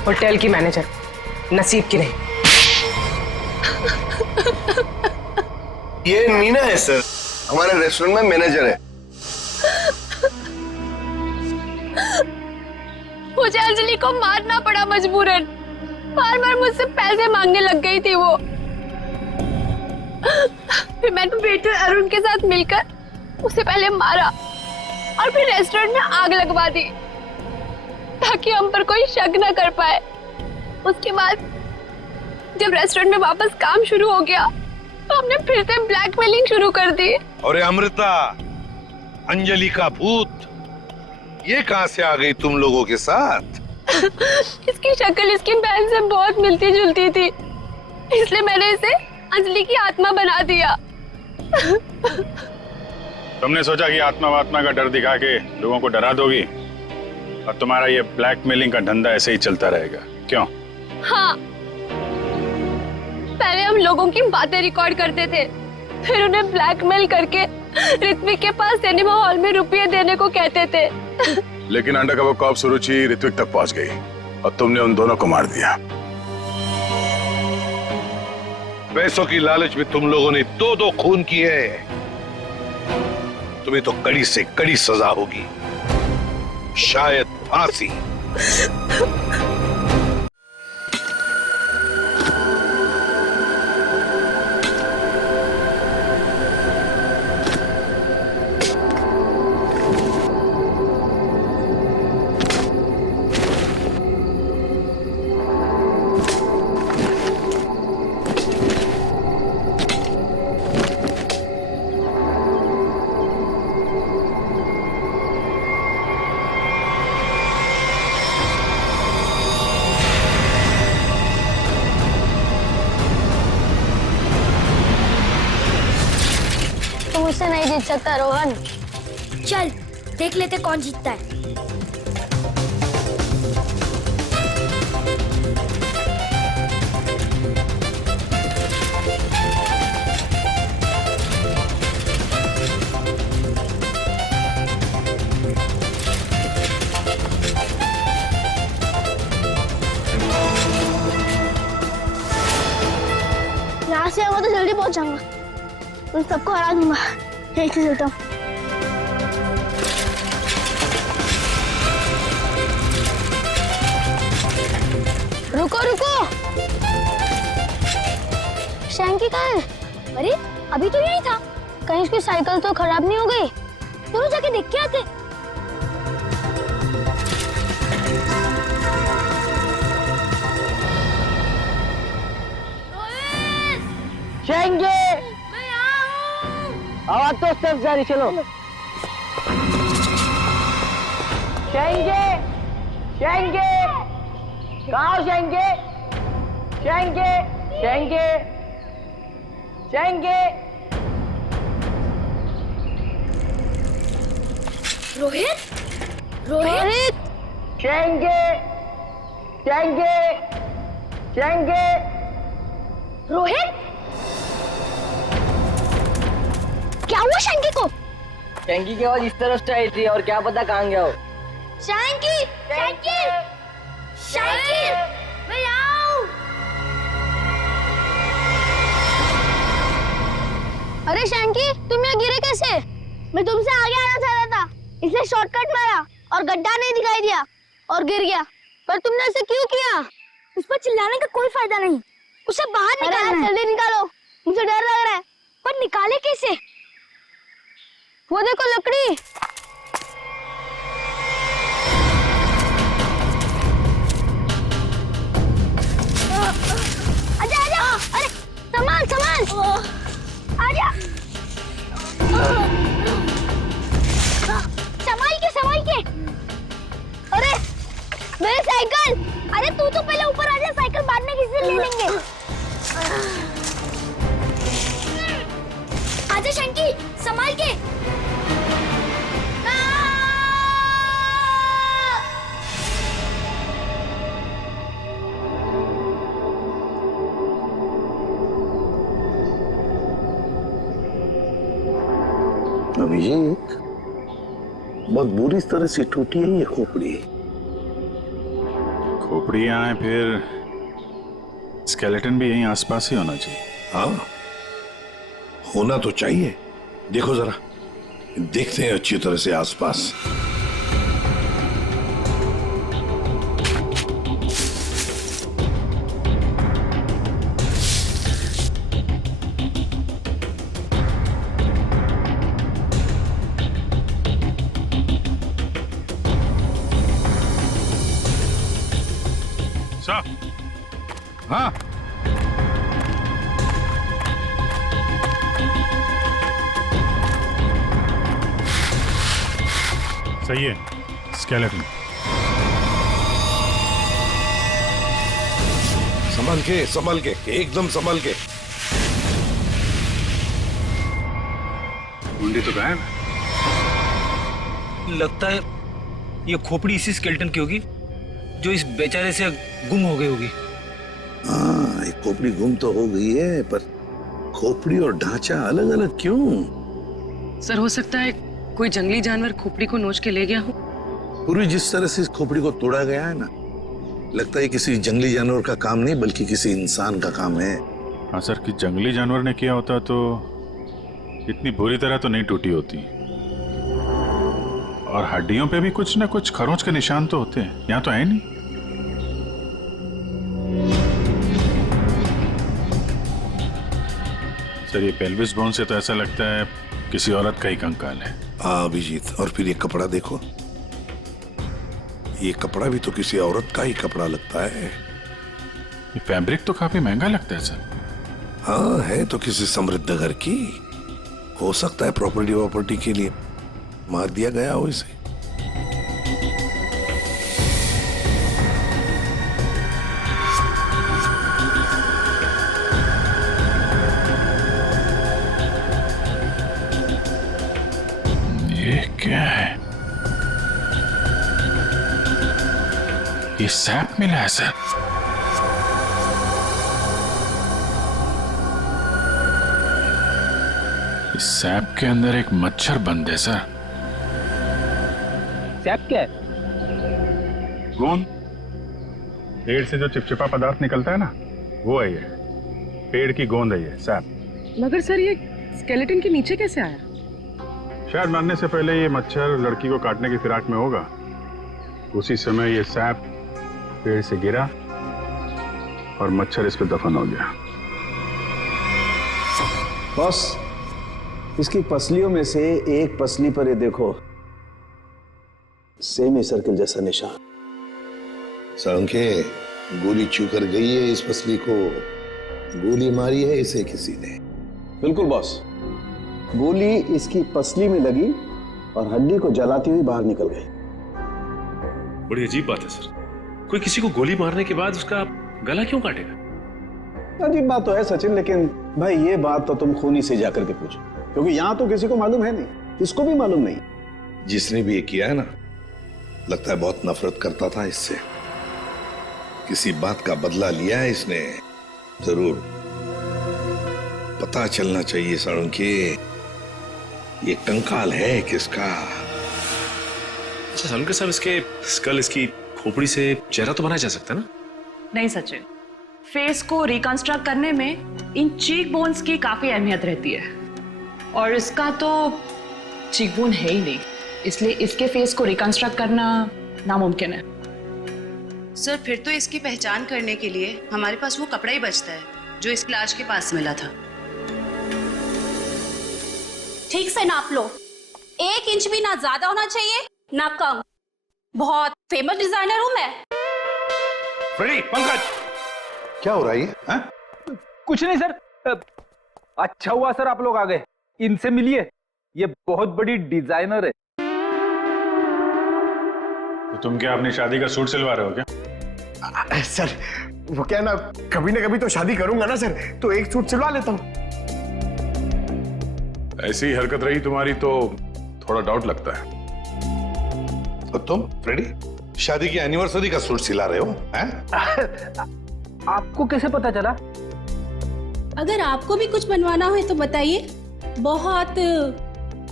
होटल की मैनेजर, नसीब की नहीं। ये मीना है सर, हमारे रेस्टोरेंट में मैनेजर है। मुझे अंजलि को मारना पड़ा मजबूरन। बार बार मुझसे पैसे मांगने लग गई थी वो। फिर मैंने वेटर अरुण के साथ मिलकर उसे पहले मारा और फिर रेस्टोरेंट में आग लगवा दी ताकि हम पर कोई शक न कर पाए। उसके बाद जब रेस्टोरेंट में वापस काम शुरू हो गया तो हमने फिर से ब्लैकमेलिंग शुरू कर दी। अरे अमृता, अंजलि का भूत ये कहां से आ गई तुम लोगों के साथ? इसकी शक्ल इसकी बहन से बहुत मिलती जुलती थी, इसलिए मैंने इसे अंजलि की आत्मा बना दिया। तुमने सोचा कि आत्मा वात्मा का डर दिखा के लोगों को डरा दोगी और तुम्हारा ये ब्लैकमेलिंग का धंधा ऐसे ही चलता रहेगा, क्यों? हाँ, पहले हम लोगों की बातें रिकॉर्ड करते थे, फिर उन्हें ब्लैकमेल करके ऋत्विक के पास सिनेमा हॉल में रुपये देने को कहते थे। लेकिन अंडरकवर कॉप सुरुचि ऋत्विक तक पहुंच गई और तुमने उन दोनों को मार दिया। पैसों की लालच में तुम लोगों ने दो खून किए हैं। तुम्हें तो कड़ी से कड़ी सजा होगी, शायद फांसी। मुझसे नहीं जीत सकता रोहन। चल देख लेते कौन जीतता है। यहाँ से वो तो जल्दी पहुंच जाऊंगा, उन सबको हरा दूंगा। एक से चलता हूँ। रुको रुको, शैंकी कहाँ है? अरे अभी तो यही था। कहीं उसकी साइकिल तो खराब नहीं हो गई? दोनों जाके देख के आते। शैंकी, आवाज तो स्टेप जारी, चलो। शैंकी, शैंकी, कहाँ हो शैंकी? शैंकी, शैंकी, शैंकी। रोहित, रोहित, शैंकी, शैंकी, शैंकी। रोहित, क्या हुआ शैंकी को? शैंकी की आवाज इस तरफ से आई थी और क्या पता कहाँ गया हो। शैंकी, शैंकी, शैंकी, मैं आऊं। अरे शैंकी, तुम यहाँ गिरे कैसे? मैं तुमसे आगे आना चाह रहा था, इसलिए शॉर्टकट मारा और गड्ढा नहीं दिखाई दिया और गिर गया। पर तुमने ऐसे क्यों किया? उस पर चिल्लाने का कोई फायदा नहीं, उसे बाहर निकालो। जल्दी निकालो, मुझे डर लग रहा है। पर निकाले कैसे? वो देखो लकड़ी। आजा आजा, अरे सामान सामान, आजा। संभाल के लेंगे। आजा शंकी, संभाल के। अभिषेक, बहुत बुरी तरह से टूटी है ये खोपड़ी। खोपड़ी यहाँ है, फिर स्केलेटन भी यहीं आसपास ही होना चाहिए। हाँ, होना तो चाहिए। देखो जरा, देखते हैं अच्छी तरह से आसपास। हाँ, सही है। स्केलेटन संभल के एकदम संभल के। कुंडी तो गायब। लगता है ये खोपड़ी इसी स्केलेटन की होगी जो इस बेचारे से गुम हो गई होगी। हाँ, एक खोपड़ी गुम तो हो गई है, पर खोपड़ी और ढांचा अलग अलग क्यों? सर, हो सकता है कोई जंगली जानवर खोपड़ी को नोच के ले गया हो। पूरी जिस तरह से इस खोपड़ी को तोड़ा गया है ना, लगता है किसी जंगली जानवर का काम नहीं बल्कि किसी इंसान का काम है। हाँ सर, कि जंगली जानवर ने किया होता तो इतनी बुरी तरह तो नहीं टूटी होती। और हड्डियों पे भी कुछ ना कुछ खरोंच के निशान तो होते हैं, यहाँ तो है नहीं। सर, ये पेल्विस बोन से तो ऐसा लगता है किसी औरत का ही कंकाल है। हाँ अभिजीत, और फिर ये कपड़ा देखो, ये कपड़ा भी तो किसी औरत का ही कपड़ा लगता है। ये फैब्रिक तो काफी महंगा लगता है सर। हाँ, है तो किसी समृद्ध घर की, हो सकता है प्रॉपर्टी के लिए मार दिया गया हो इसे। ये क्या है? ये सैप मिला है सर। इस सैप के अंदर एक मच्छर बंद है सर। सैप क्या है? गोंद। पेड़ से जो चिपचिपा पदार्थ निकलता है ना, वो है ये। पेड़ की गोंद है ये सैप। मगर सर, ये स्केलेटन के नीचे कैसे आया? शायद मरने से पहले ये मच्छर लड़की को काटने की फिराक में होगा। उसी समय ये सैप पेड़ से गिरा और मच्छर इस पे दफन हो गया। बॉस, इसकी पसलियों में से एक पसली पर ये देखो, सेमी सर्कल जैसा निशान। सांखे, गोली छू कर गई है इस पसली को। गोली मारी है इसे किसी ने। बिल्कुल बॉस, गोली इसकी पसली में लगी और हड्डी को जलाती हुई बाहर निकल गई। बड़ी अजीब बात है सर, कोई किसी को गोली मारने के बाद उसका गला क्यों काटेगा? अजीब बात तो है सचिन, लेकिन भाई ये बात तो तुम खूनी से जाकर के पूछो, क्योंकि यहां तो किसी को मालूम है नहीं, इसको भी मालूम नहीं। जिसने भी ये किया है ना, लगता है बहुत नफरत करता था इससे। किसी बात का बदला लिया है इसने जरूर। पता चलना चाहिए साळुंखे, ये कंकाल है किसका। अच्छा साळुंखे साहब, इसके स्कल, इसकी खोपड़ी से चेहरा तो बनाया जा सकता है ना? नहीं सचिन, फेस को रिकंस्ट्रक्ट करने में इन चीक बोन्स की काफी अहमियत रहती है, और इसका तो चीक बोन है ही नहीं, इसलिए इसके फेस को रिकंस्ट्रक्ट करना नामुमकिन है। सर, फिर तो इसकी पहचान करने के लिए हमारे पास वो कपड़ा ही बचता है जो इस लाश के पास मिला था। ठीक से नाप लो, 1 इंच भी ना ज्यादा होना चाहिए ना कम। बहुत फेमस डिजाइनर हूं मैं। फ्रेडी, पंकज, क्या हो रहा है ये? कुछ नहीं सर। अच्छा हुआ सर आप लोग आ गए, इनसे मिलिए, ये बहुत बड़ी डिजाइनर है। तो तुम क्या अपनी शादी का सूट सिलवा रहे हो क्या? सर, वो क्या ना कभी तो शादी करूंगा ना सर, तो एक सूट सिलवा लेता हूँ। ऐसी हरकत रही तुम्हारी तो थोड़ा डाउट लगता है। और तुम फ्रेडी शादी की एनिवर्सरी का सूट सिला रहे हो हैं? आपको कैसे पता चला? अगर आपको भी कुछ बनवाना हो तो बताइए, बहुत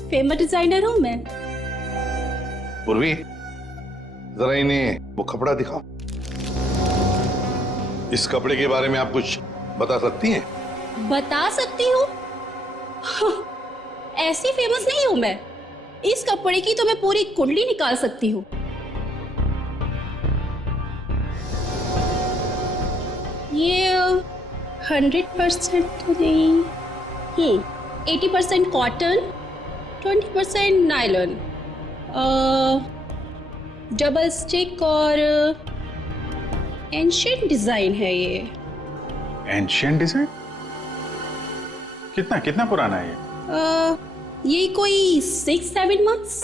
फेमस डिजाइनर हूं मैं। पूर्वी जरा इन्हें वो कपड़ा दिखाओ। इस कपड़े के बारे में आप कुछ बता सकती हैं? बता सकती हूँ? ऐसी फेमस नहीं हूं मैं। इस कपड़े की तो मैं पूरी कुंडली निकाल सकती हूँ। ये 100% तो नहीं, 80% कॉटन, 20% नायलॉन, डबल स्टिक और एंशिएंट डिजाइन है ये। Ancient design? कितना कितना पुराना है ये? ये कोई 6-7 मंथ्स।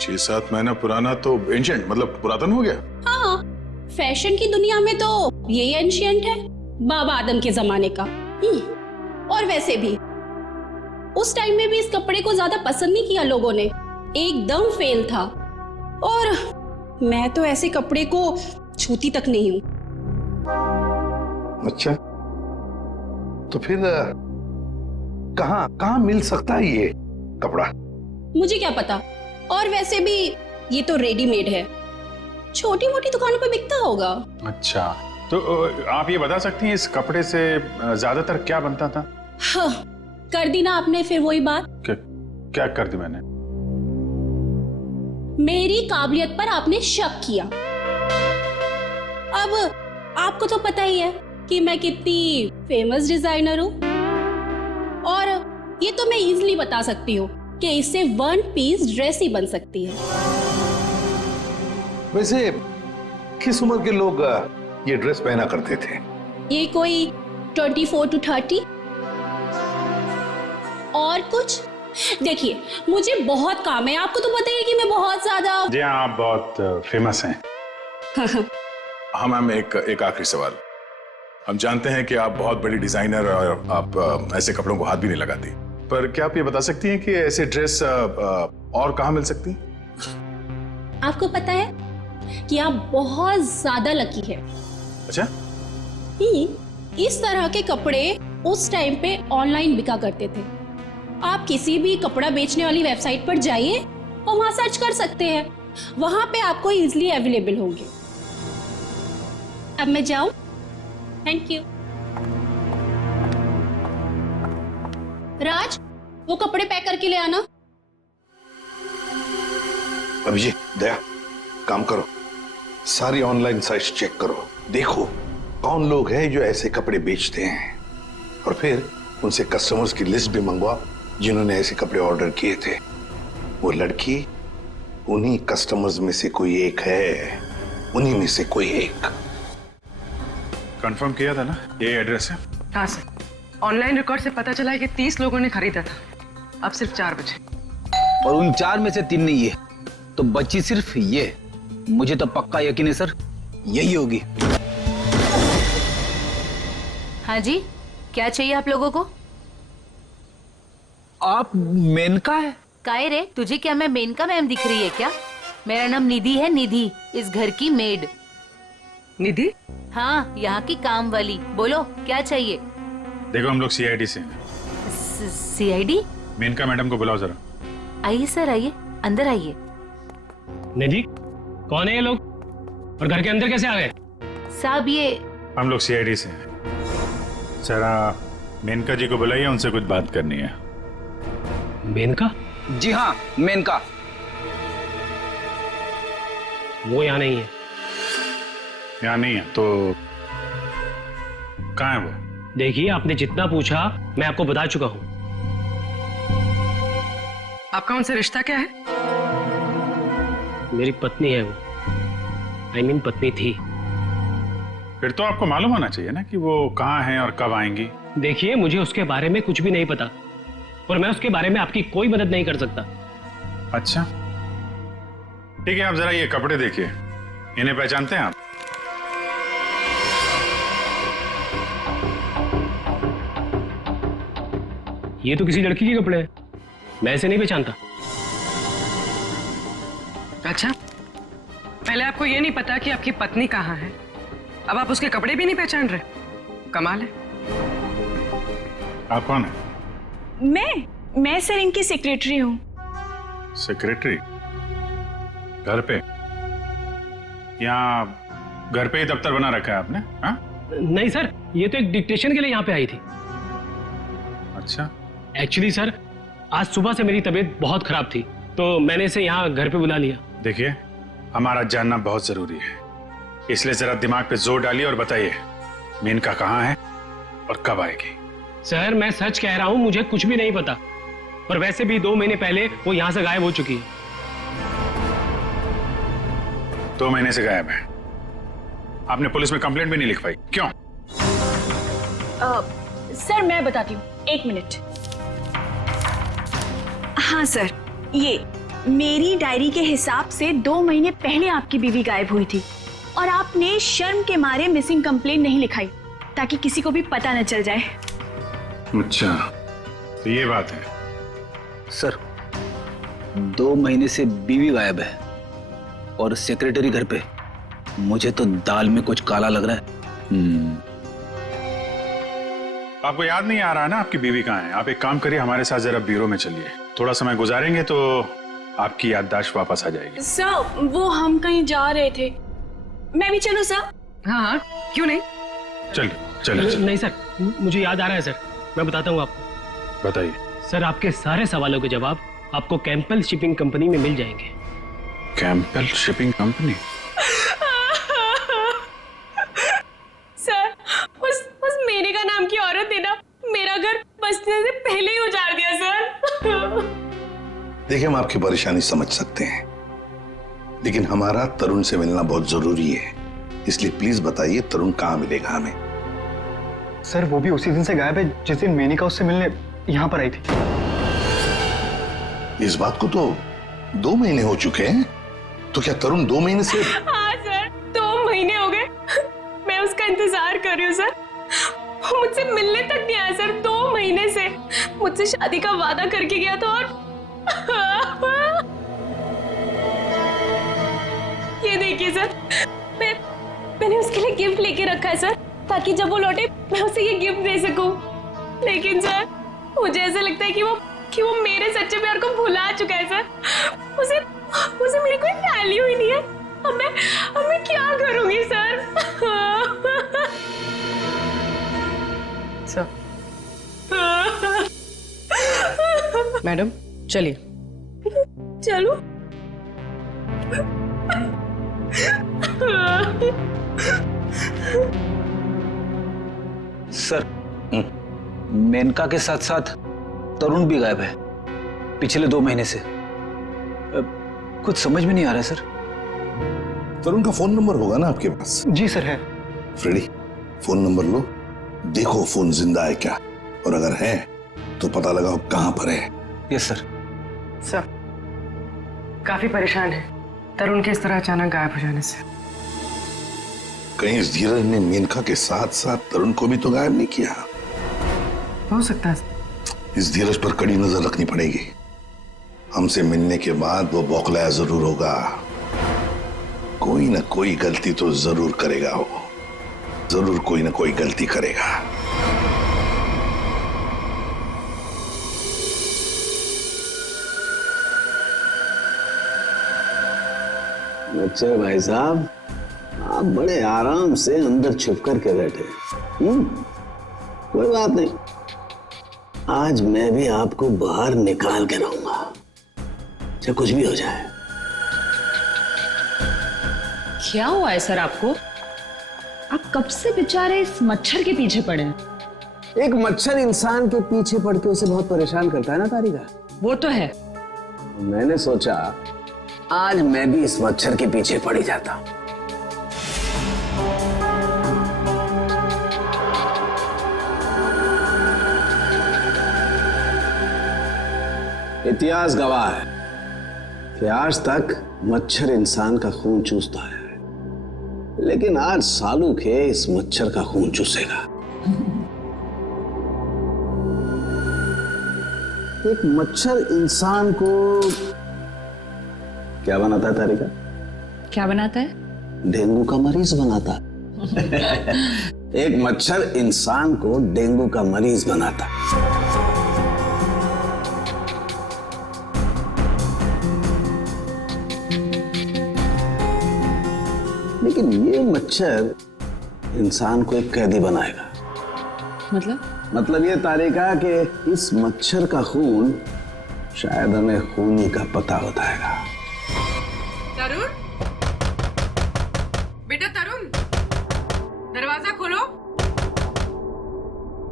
6-7 महीना पुराना तो एंशिएंट मतलब पुरातन हो गया। हाँ, फैशन की दुनिया में तो यही एंशिएंट है, बाबा आदम के जमाने का। और वैसे भी उस टाइम में भी इस कपड़े को ज्यादा पसंद नहीं किया लोगों ने, एकदम फेल था। और मैं तो ऐसे कपड़े को छूती तक नहीं हूं। अच्छा, तो फिर कहाँ मिल सकता है ये कपड़ा? मुझे क्या पता, और वैसे भी ये तो रेडीमेड है, छोटी मोटी दुकानों पे बिकता होगा। अच्छा, तो आप ये बता सकती हैं इस कपड़े से ज्यादातर क्या बनता था? हाँ, कर दी ना आपने फिर वही बात। क्या कर दी मैंने? मेरी काबिलियत पर आपने शक किया। अब आपको तो पता ही है कि मैं कितनी फेमस डिजाइनर हूँ, और ये तो मैं इजीली बता सकती हूँ कि इससे 1 पीस ड्रेस ही बन सकती है। वैसे किस उम्र के लोग ये ड्रेस पहना करते थे? ये कोई 24 to 30। और कुछ देखिए, मुझे बहुत काम है, आपको तो पता ही है कि मैं बहुत ज्यादा। जी हाँ, आप बहुत फेमस हैं। हाँ मैम, एक आखिरी सवाल। हम जानते हैं कि आप बहुत बड़ी डिजाइनर और आप ऐसे कपड़ों को हाथ भी नहीं लगाती, पर क्या आप ये बता सकती हैं कि ऐसे ड्रेस और कहाँ मिल सकती? आपको पता है कि आप बहुत ज्यादा लकी है। अच्छा? इस तरह के कपड़े उस टाइम पे ऑनलाइन बिका करते थे। आप किसी भी कपड़ा बेचने वाली वेबसाइट पर जाइए और वहां सर्च कर सकते हैं, वहां पे आपको इजीली अवेलेबल होंगे। अब मैं जाऊं? Thank you. राज, वो कपड़े पैक करके ले आना। अभिजीत, दया, काम करो, सारी ऑनलाइन साइट्स चेक करो, देखो कौन लोग हैं जो ऐसे कपड़े बेचते हैं, और फिर उनसे कस्टमर्स की लिस्ट भी मंगवाओ जिन्होंने ऐसे कपड़े ऑर्डर किए थे। वो लड़की उन्हीं कस्टमर्स में से कोई एक है, उन्हीं में से कोई एक। कंफर्म किया था ना, ये एड्रेस है? हाँ सर, ऑनलाइन रिकॉर्ड से पता चला है कि 30 लोगों ने खरीदा था। अब सिर्फ 4 बचे, और उन 4 में से 3 नहीं है, तो बची सिर्फ ये। मुझे तो पक्का यकीन है सर, यही होगी। हाँ जी, क्या चाहिए आप लोगों को? आप मेनका है? काहे रे, तुझे क्या मैं मेनका मैम दिख रही है क्या? मेरा नाम निधि है, निधि, इस घर की मेड। निधि? हाँ, यहाँ की काम वाली। बोलो क्या चाहिए? देखो, हम लोग सीआईडी से। सीआईडी? मेनका मैडम को बुलाओ जरा। आइए सर, आइए, अंदर आइए। निधि, कौन है ये लोग और घर के अंदर कैसे आ गए? साहब, ये हम लोग सीआईडी से हैं। जरा मेनका जी को बुलाइए, उनसे कुछ बात करनी है। मेनका? जी हाँ, मेनका। वो यहाँ नहीं है। यहाँ नहीं है तो कहाँ है वो? देखिए, आपने जितना पूछा मैं आपको बता चुका हूँ। आपका उनसे रिश्ता क्या है? मेरी पत्नी है वो, I mean पत्नी थी। फिर तो आपको मालूम होना चाहिए ना कि वो कहाँ हैं और कब आएंगी। देखिए, मुझे उसके बारे में कुछ भी नहीं पता, और मैं उसके बारे में आपकी कोई मदद नहीं कर सकता। अच्छा, ठीक है, आप जरा ये कपड़े देखिए, इन्हें पहचानते हैं आप? ये तो किसी लड़की के कपड़े हैं, मैं इसे नहीं पहचानता। अच्छा, पहले आपको ये नहीं पता कि आपकी पत्नी कहाँ है, अब आप उसके कपड़े भी नहीं पहचान रहे? कमाल है। आप कौन है? मैं सर इनकी सेक्रेटरी हूँ। सेक्रेटरी? घर पे? यहाँ घर पे ही दफ्तर बना रखा है आपने? हाँ? नहीं सर, ये तो एक डिक्टेशन के लिए यहाँ पे आई थी। अच्छा। एक्चुअली सर, आज सुबह से मेरी तबीयत बहुत खराब थी, तो मैंने इसे यहाँ घर पे बुला लिया। देखिए, हमारा जानना बहुत जरूरी है, इसलिए जरा दिमाग पे जोर डालिए और बताइए मेनका कहाँ है और कब आएगी? सर मैं सच कह रहा हूँ, मुझे कुछ भी नहीं पता, पर वैसे भी 2 महीने पहले वो यहाँ से गायब हो चुकी है। 2 महीने से गायब है? आपने पुलिस में कंप्लेंट भी नहीं लिखवाई, क्यों? सर मैं बताती हूँ, 1 मिनट। हाँ सर, ये मेरी डायरी के हिसाब से 2 महीने पहले आपकी बीवी गायब हुई थी और आपने शर्म के मारे मिसिंग कंप्लेंट नहीं लिखाई ताकि किसी को भी पता न चल जाए। अच्छा, तो ये बात है। सर, 2 महीने से बीवी गायब है और सेक्रेटरी घर पे। मुझे तो दाल में कुछ काला लग रहा है। आपको याद नहीं आ रहा ना आपकी बीवी कहाँ है? आप एक काम करिए, हमारे साथ जरा ब्यूरो में चलिए, थोड़ा समय गुजारेंगे तो आपकी याददाश्त वापस आ जाएगी। सर वो हम कहीं जा रहे थे, मैं भी चलूं सर? हाँ, क्यों नहीं? चलिए। नहीं सर, मुझे याद आ रहा है सर, मैं बताता हूँ आपको। बताइए। सर आपके सारे सवालों के जवाब आपको कैंपल शिपिंग कंपनी में मिल जाएंगे। कैंपल शिपिंग कंपनी? सर उस मेनका नाम की औरत ने ना मेरा घर बसने से पहले ही उजाड़ दिया सर। देखिए, हम आपकी परेशानी समझ सकते हैं, लेकिन हमारा तरुण से मिलना बहुत जरूरी है, इसलिए प्लीज बताइए तरुण कहाँ मिलेगा हमें? सर वो भी उसी दिन से गायब है जिस दिन मेनका उससे मिलने यहाँ पर आई थी। इस बात को तो 2 महीने हो चुके हैं, तो क्या तरुण 2 महीने से? हाँ सर, 2 महीने हो गए, मैं उसका इंतजार कर रही हूँ सर। वो मुझसे मिलने तक नहीं आया सर, 2 महीने से। मुझसे शादी का वादा करके गया था और ये देखिए सर, मैंने उसके लिए गिफ्ट लेके रखा है सर, ताकि जब वो लौटे मैं उसे ये गिफ्ट दे सकूं। लेकिन सर मुझे ऐसा लगता है कि वो मेरे सच्चे प्यार को भुला चुका है सर। उसे मेरी कोई वैल्यू ही नहीं है। अब मैं क्या करूंगी सर? मैडम चलिए। चलो। सर, मेनका के साथ साथ तरुण भी गायब है पिछले 2 महीने से। कुछ समझ में नहीं आ रहा है सर। तरुण का फोन नंबर होगा ना आपके पास? जी सर है। फ्रेडी, फोन नंबर लो, देखो फोन जिंदा है क्या, और अगर है तो पता लगाओ कहां पर है। Yes sir. सर काफी परेशान है तरुण के इस तरह अचानक गायब हो जाने से। कहीं इस धीरज ने मेनका के साथ साथ तरुण को भी तो गायब नहीं किया? हो सकता है। इस धीरज पर कड़ी नजर रखनी पड़ेगी। हमसे मिलने के बाद वो बौखलाया जरूर होगा, कोई ना कोई गलती तो जरूर करेगा, वो जरूर कोई ना कोई गलती करेगा। अच्छा भाई साहब, आप बड़े आराम से अंदर छुप करके बैठे। कोई बात नहीं, आज मैं भी आपको बाहर निकाल के रहूंगा, चाहे कुछ भी हो जाए। क्या हुआ है सर आपको? आप कब से बेचारे इस मच्छर के पीछे पड़े हैं? एक मच्छर इंसान के पीछे पड़ के उसे बहुत परेशान करता है ना तारिका। वो तो है। मैंने सोचा आज मैं भी इस मच्छर के पीछे पड़ ही जाता। इतिहास गवाह है कि आज तक मच्छर इंसान का खून चूसता है, लेकिन आज सालू के इस मच्छर का खून चूसेगा। एक मच्छर इंसान को क्या बनाता है तारिका? क्या बनाता है? डेंगू का मरीज बनाता है। एक मच्छर इंसान को डेंगू का मरीज बनाता। लेकिन ये मच्छर इंसान को एक कैदी बनाएगा। मतलब ये तारिका कि इस मच्छर का खून शायद हमें खूनी का पता बताएगा। तरुण, बेटा तरुण, दरवाजा खोलो।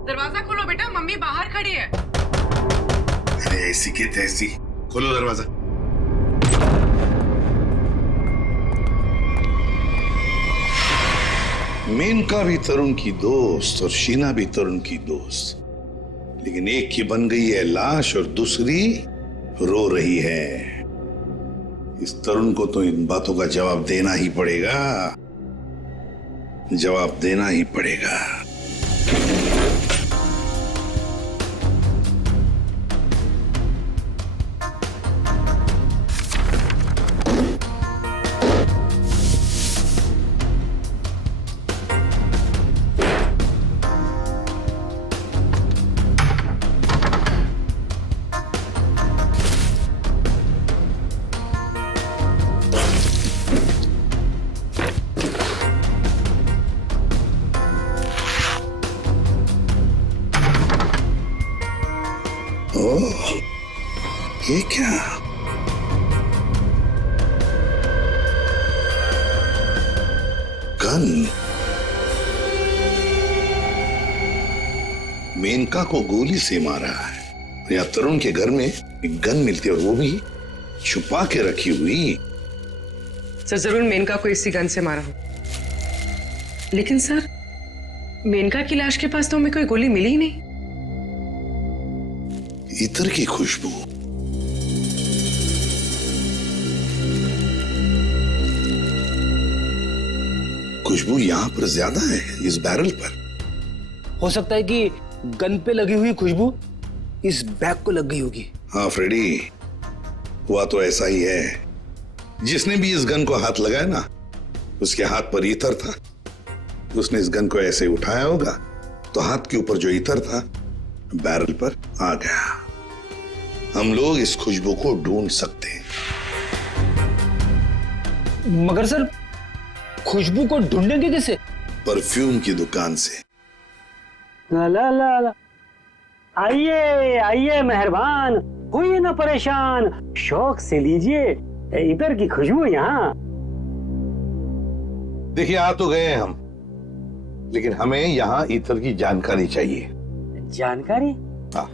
दरवाजा खोलो बेटा, मम्मी बाहर खड़ी है। अरे ऐसी के तैसी, खोलो दरवाजा। मेनका भी तरुण की दोस्त और शीना भी तरुण की दोस्त, लेकिन एक की बन गई है लाश और दूसरी रो रही है। इस तरुण को तो इन बातों का जवाब देना ही पड़ेगा, जवाब देना ही पड़ेगा। ओह, ये क्या? गन। मेनका को गोली से मारा है। या तरुण के घर में एक गन मिलती है और वो भी छुपा के रखी हुई। सर जरूर मेनका को इसी गन से मारा हो, लेकिन सर मेनका की लाश के पास तो हमें कोई गोली मिली ही नहीं। इत्र की खुशबू। खुशबू यहाँ पर ज्यादा है, इस बैरल पर। हो सकता है कि गन पे लगी हुई खुशबू इस बैग को लग गई होगी। हाँ फ्रेडी, हुआ तो ऐसा ही है। जिसने भी इस गन को हाथ लगाया ना, उसके हाथ पर इत्र था। उसने इस गन को ऐसे उठाया होगा तो हाथ के ऊपर जो इत्र था बैरल पर आ गया। हम लोग इस खुशबू को ढूंढ सकते हैं। मगर सर, खुशबू को ढूंढेंगे कैसे? परफ्यूम की दुकान से। ला ला ला ला। आइए आइए मेहरबान, होइए ना परेशान, शौक से लीजिए इधर की खुशबू यहाँ। देखिए आ तो गए हम, लेकिन हमें यहाँ इत्र की जानकारी चाहिए। जानकारी? हाँ।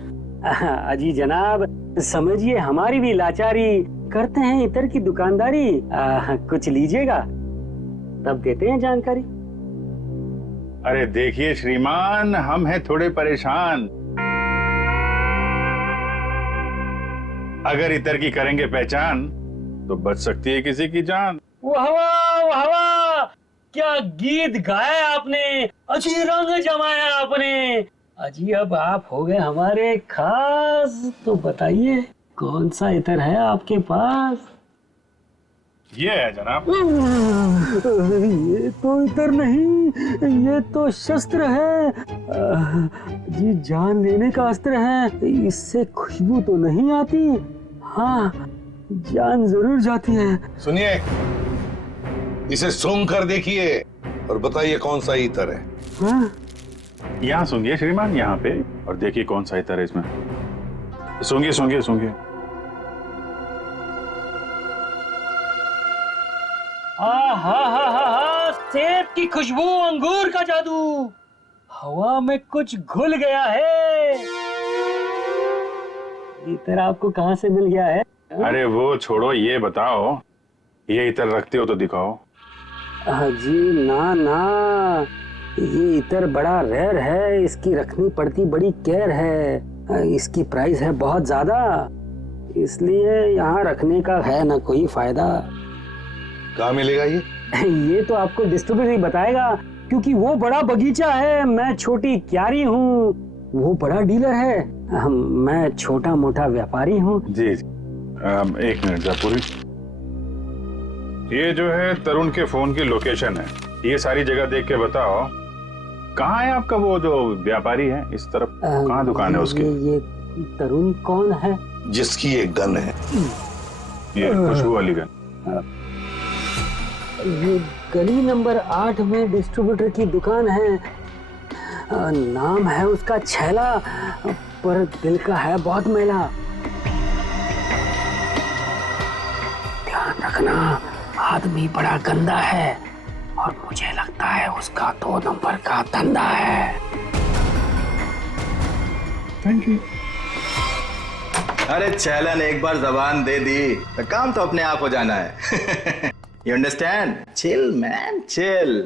अजी जनाब, समझिए हमारी भी लाचारी, करते हैं इत्र की दुकानदारी। कुछ लीजिएगा तब देते हैं जानकारी। अरे देखिए श्रीमान, हम हैं थोड़े परेशान। अगर इतर की करेंगे पहचान तो बच सकती है किसी की जान। वाह वाह वाह वाह, क्या गीत गाया आपने, अजी रंग जमाया आपने। अजी अब आप हो गए हमारे खास, तो बताइए कौन सा इत्र है आपके पास? ये है जनाब। ये तो इत्र नहीं, ये तो शस्त्र है। जी जान लेने का अस्त्र है। इससे खुशबू तो नहीं आती, हाँ जान जरूर जाती है। सुनिए, इसे सूंघ कर देखिए और बताइए कौन सा इत्र है। हाँ? यहाँ सूंघिए श्रीमान, यहाँ पे, और देखिए कौन सा इत्र है इसमें। सूंघिए सूंघिए सूंघिए। सेब की खुशबू, अंगूर का जादू, हवा में कुछ घुल गया है। इत्र आपको कहाँ से मिल गया है? अरे वो छोड़ो, ये बताओ ये इत्र रखते हो तो दिखाओ। जी ना ना, ये इत्र बड़ा रेयर है, इसकी रखनी पड़ती बड़ी केयर है। इसकी प्राइस है बहुत ज्यादा, इसलिए यहाँ रखने का है ना कोई फायदा। कहाँ मिलेगा ये? ये तो आपको डिस्ट्रीब्यूटर ही बताएगा, क्योंकि वो बड़ा बगीचा है, मैं छोटी क्यारी हूँ। वो बड़ा डीलर है, मैं छोटा मोटा व्यापारी हूँ। जी एक मिनट जयपुरी, ये जो है तरुण के फोन की लोकेशन है, ये सारी जगह देख के बताओ कहाँ है आपका वो जो व्यापारी है इस तरफ, कहाँ दुकान है उसकी? ये तरुण कौन है? जिसकी एक गन है, ये खुशबू वाली गन। ये गली नंबर 8 में डिस्ट्रीब्यूटर की दुकान है, नाम है उसका छैला, पर दिल का है बहुत मैला। ध्यान रखना, आदमी बड़ा गंदा है और मुझे लगता है उसका 2 नंबर का धंधा है। Thank you. अरे छैला ने एक बार जबान दे दी तो काम तो अपने आप हो जाना है। You understand? Chill man chill.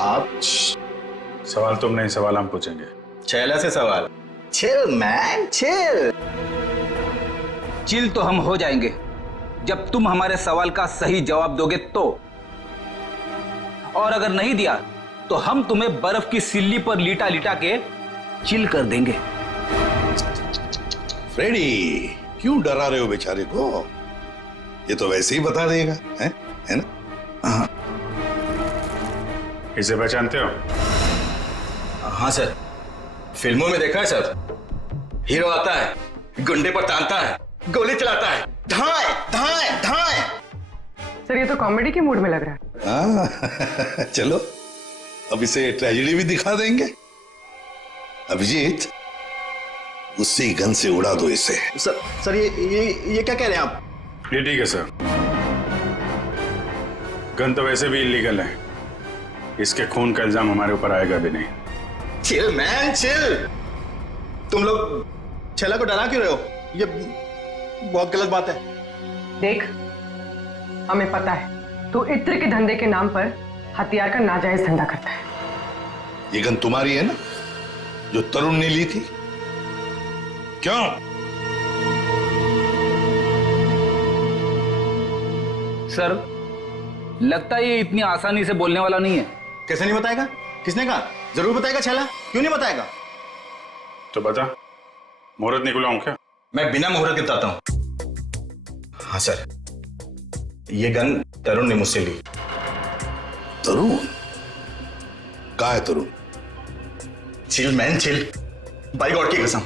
आप सवाल तुम नहीं, सवाल हम पूछेंगे। छैला से सवाल? Chill man chill. चिल तो हम हो जाएंगे जब तुम हमारे सवाल का सही जवाब दोगे तो, और अगर नहीं दिया तो हम तुम्हें बर्फ की सिल्ली पर लिटा लिटा के चिल कर देंगे। फ्रेडी क्यों डरा रहे हो बेचारे को? ये तो वैसे ही बता देगा, है ना? हाँ। इसे पहचानते हो? हाँ सर, फिल्मों में देखा है सर। हीरो आता है, गुंडे पर तानता है, गोली चलाता है, धाए धाए धाए। सर ये तो कॉमेडी के मूड में लग रहा हाँ चलो अब इसे ट्रेजेडी भी दिखा देंगे। अभिजीत उसी गन से उड़ा दो इसे। सर ये क्या कह रहे हैं आप? ये ठीक है सर, गन तो वैसे भी इलीगल है, इसके खून का इल्जाम हमारे ऊपर आएगा भी नहीं। Chill man chill. तुम लोग छैला को डरा क्यों रहे हो? ये बहुत गलत बात है। देख, हमें पता है तू इत्र के धंधे के नाम पर हथियार का नाजायज धंधा करता है। ये गन तुम्हारी है ना, जो तरुण ने ली थी? क्यों? सर लगता है ये इतनी आसानी से बोलने वाला नहीं है। कैसे नहीं बताएगा? किसने कहा? जरूर बताएगा छैला, क्यों नहीं बताएगा? तो बता, मुहूर्त निकलाऊं क्या? मैं बिना मुहूर्त के बताता हूं। हाँ सर, ये गन तरुण ने मुझसे ली। तरुण? कहाँ है Tarun? Chill man chill, by god की कसम,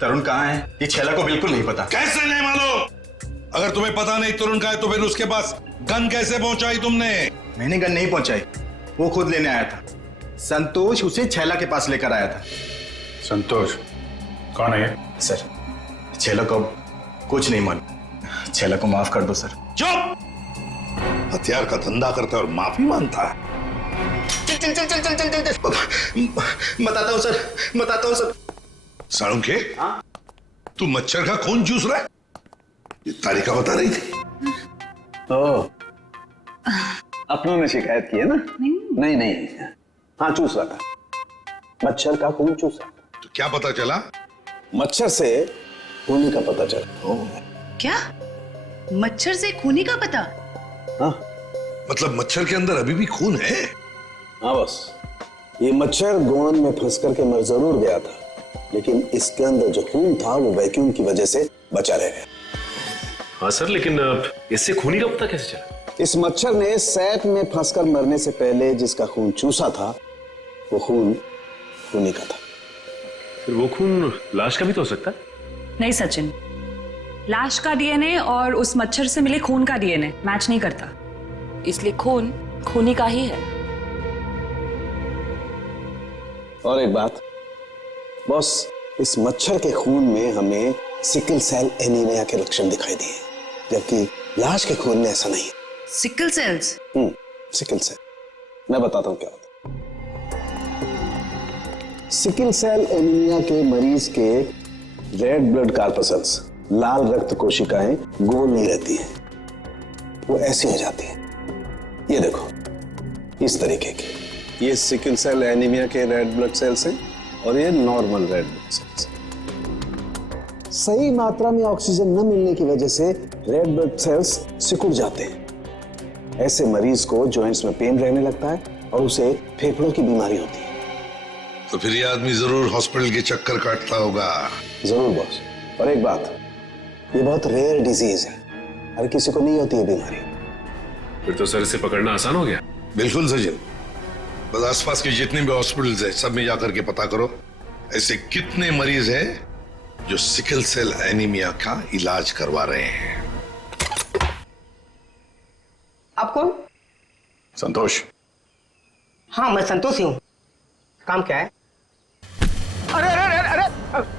तरुण कहाँ है ये छैला को बिल्कुल नहीं पता। कैसे नहीं मालूम? अगर तुम्हें पता नहीं तरुण कहाँ है तो फिर उसके पास गन कैसे पहुंचाई तुमने? मैंने गन नहीं पहुंचाई, वो खुद लेने आया था। संतोष उसे छैला के पास लेकर आया था। संतोष कौन है ये? सर छैला को कुछ नहीं मालूम, छैला को माफ कर दो सर। चुप! हथियार का धंधा करता है और माफी मांगता है। चल चल चल चल चल चल चल। बताता हूँ सर, बताता हूँ सर। साळुंखे, तू मच्छर का खून चूस रहा है? ये तारिका बता रही थी। अपनों ने शिकायत की है ना? नहीं हाँ चूस रहा था, मच्छर का खून चूस रहा था। तो क्या पता चला? मच्छर से खूनी का पता चला। क्या? मच्छर से खूनी का पता? हाँ मतलब मच्छर के अंदर अभी भी खून है? हाँ बस, ये मच्छर गोंद में फंस करके मर जरूर गया था, लेकिन इसके अंदर जो खून था वो वैक्यूम की वजह से बचा रह गया। हाँ सर, लेकिन इससे खूनी का पता कैसे चला? इस मच्छर ने सैप में फंसकर मरने से पहले जिसका खून चूसा था वो खून खूनी का था। फिर वो खून लाश का भी तो हो सकता है? नहीं सचिन, लाश का डीएनए और उस मच्छर से मिले खून का डीएनए मैच नहीं करता, इसलिए खून खूनी का ही है। और एक बात बॉस, इस मच्छर के खून में हमें सिकल सेल एनीमिया के लक्षण दिखाई दिए, जबकि लाश के खून में ऐसा नहीं है। Sickle sales? सिकल सेल, मैं बताता हूं क्या होता है। सिकल सेल एनीमिया के मरीज के रेड ब्लड कार्पसल्स, लाल रक्त कोशिकाएं गोल नहीं रहती हैं, वो ऐसी हो जाती हैं। ये देखो, इस तरीके की। ये सिकल सेल एनीमिया के रेड ब्लड सेल्स हैं और ये नॉर्मल रेड ब्लड सेल्स। सही मात्रा में ऑक्सीजन न मिलने की वजह से रेड ब्लड सेल्स सिकुड़ जाते हैं। ऐसे मरीज को जॉइंट्स में पेन रहने लगता है और उसे फेफड़ों की बीमारी होती है। तो फिर ये आदमी जरूर हॉस्पिटल के चक्कर काटता होगा। जरूर बॉस। और एक बात, ये बहुत रेयर डिजीज है, हर किसी को नहीं होती है बीमारी। फिर तो सर इसे पकड़ना आसान हो गया। बिल्कुल सचिन, बस आसपास के जितने भी हॉस्पिटल्स हैं सब में जाकर के पता करो ऐसे कितने मरीज हैं जो सिकल सेल एनीमिया का इलाज करवा रहे हैं। आप कौन? संतोष। हाँ मैं संतोष ही हूँ। काम क्या है? अरे अरे अरे अरे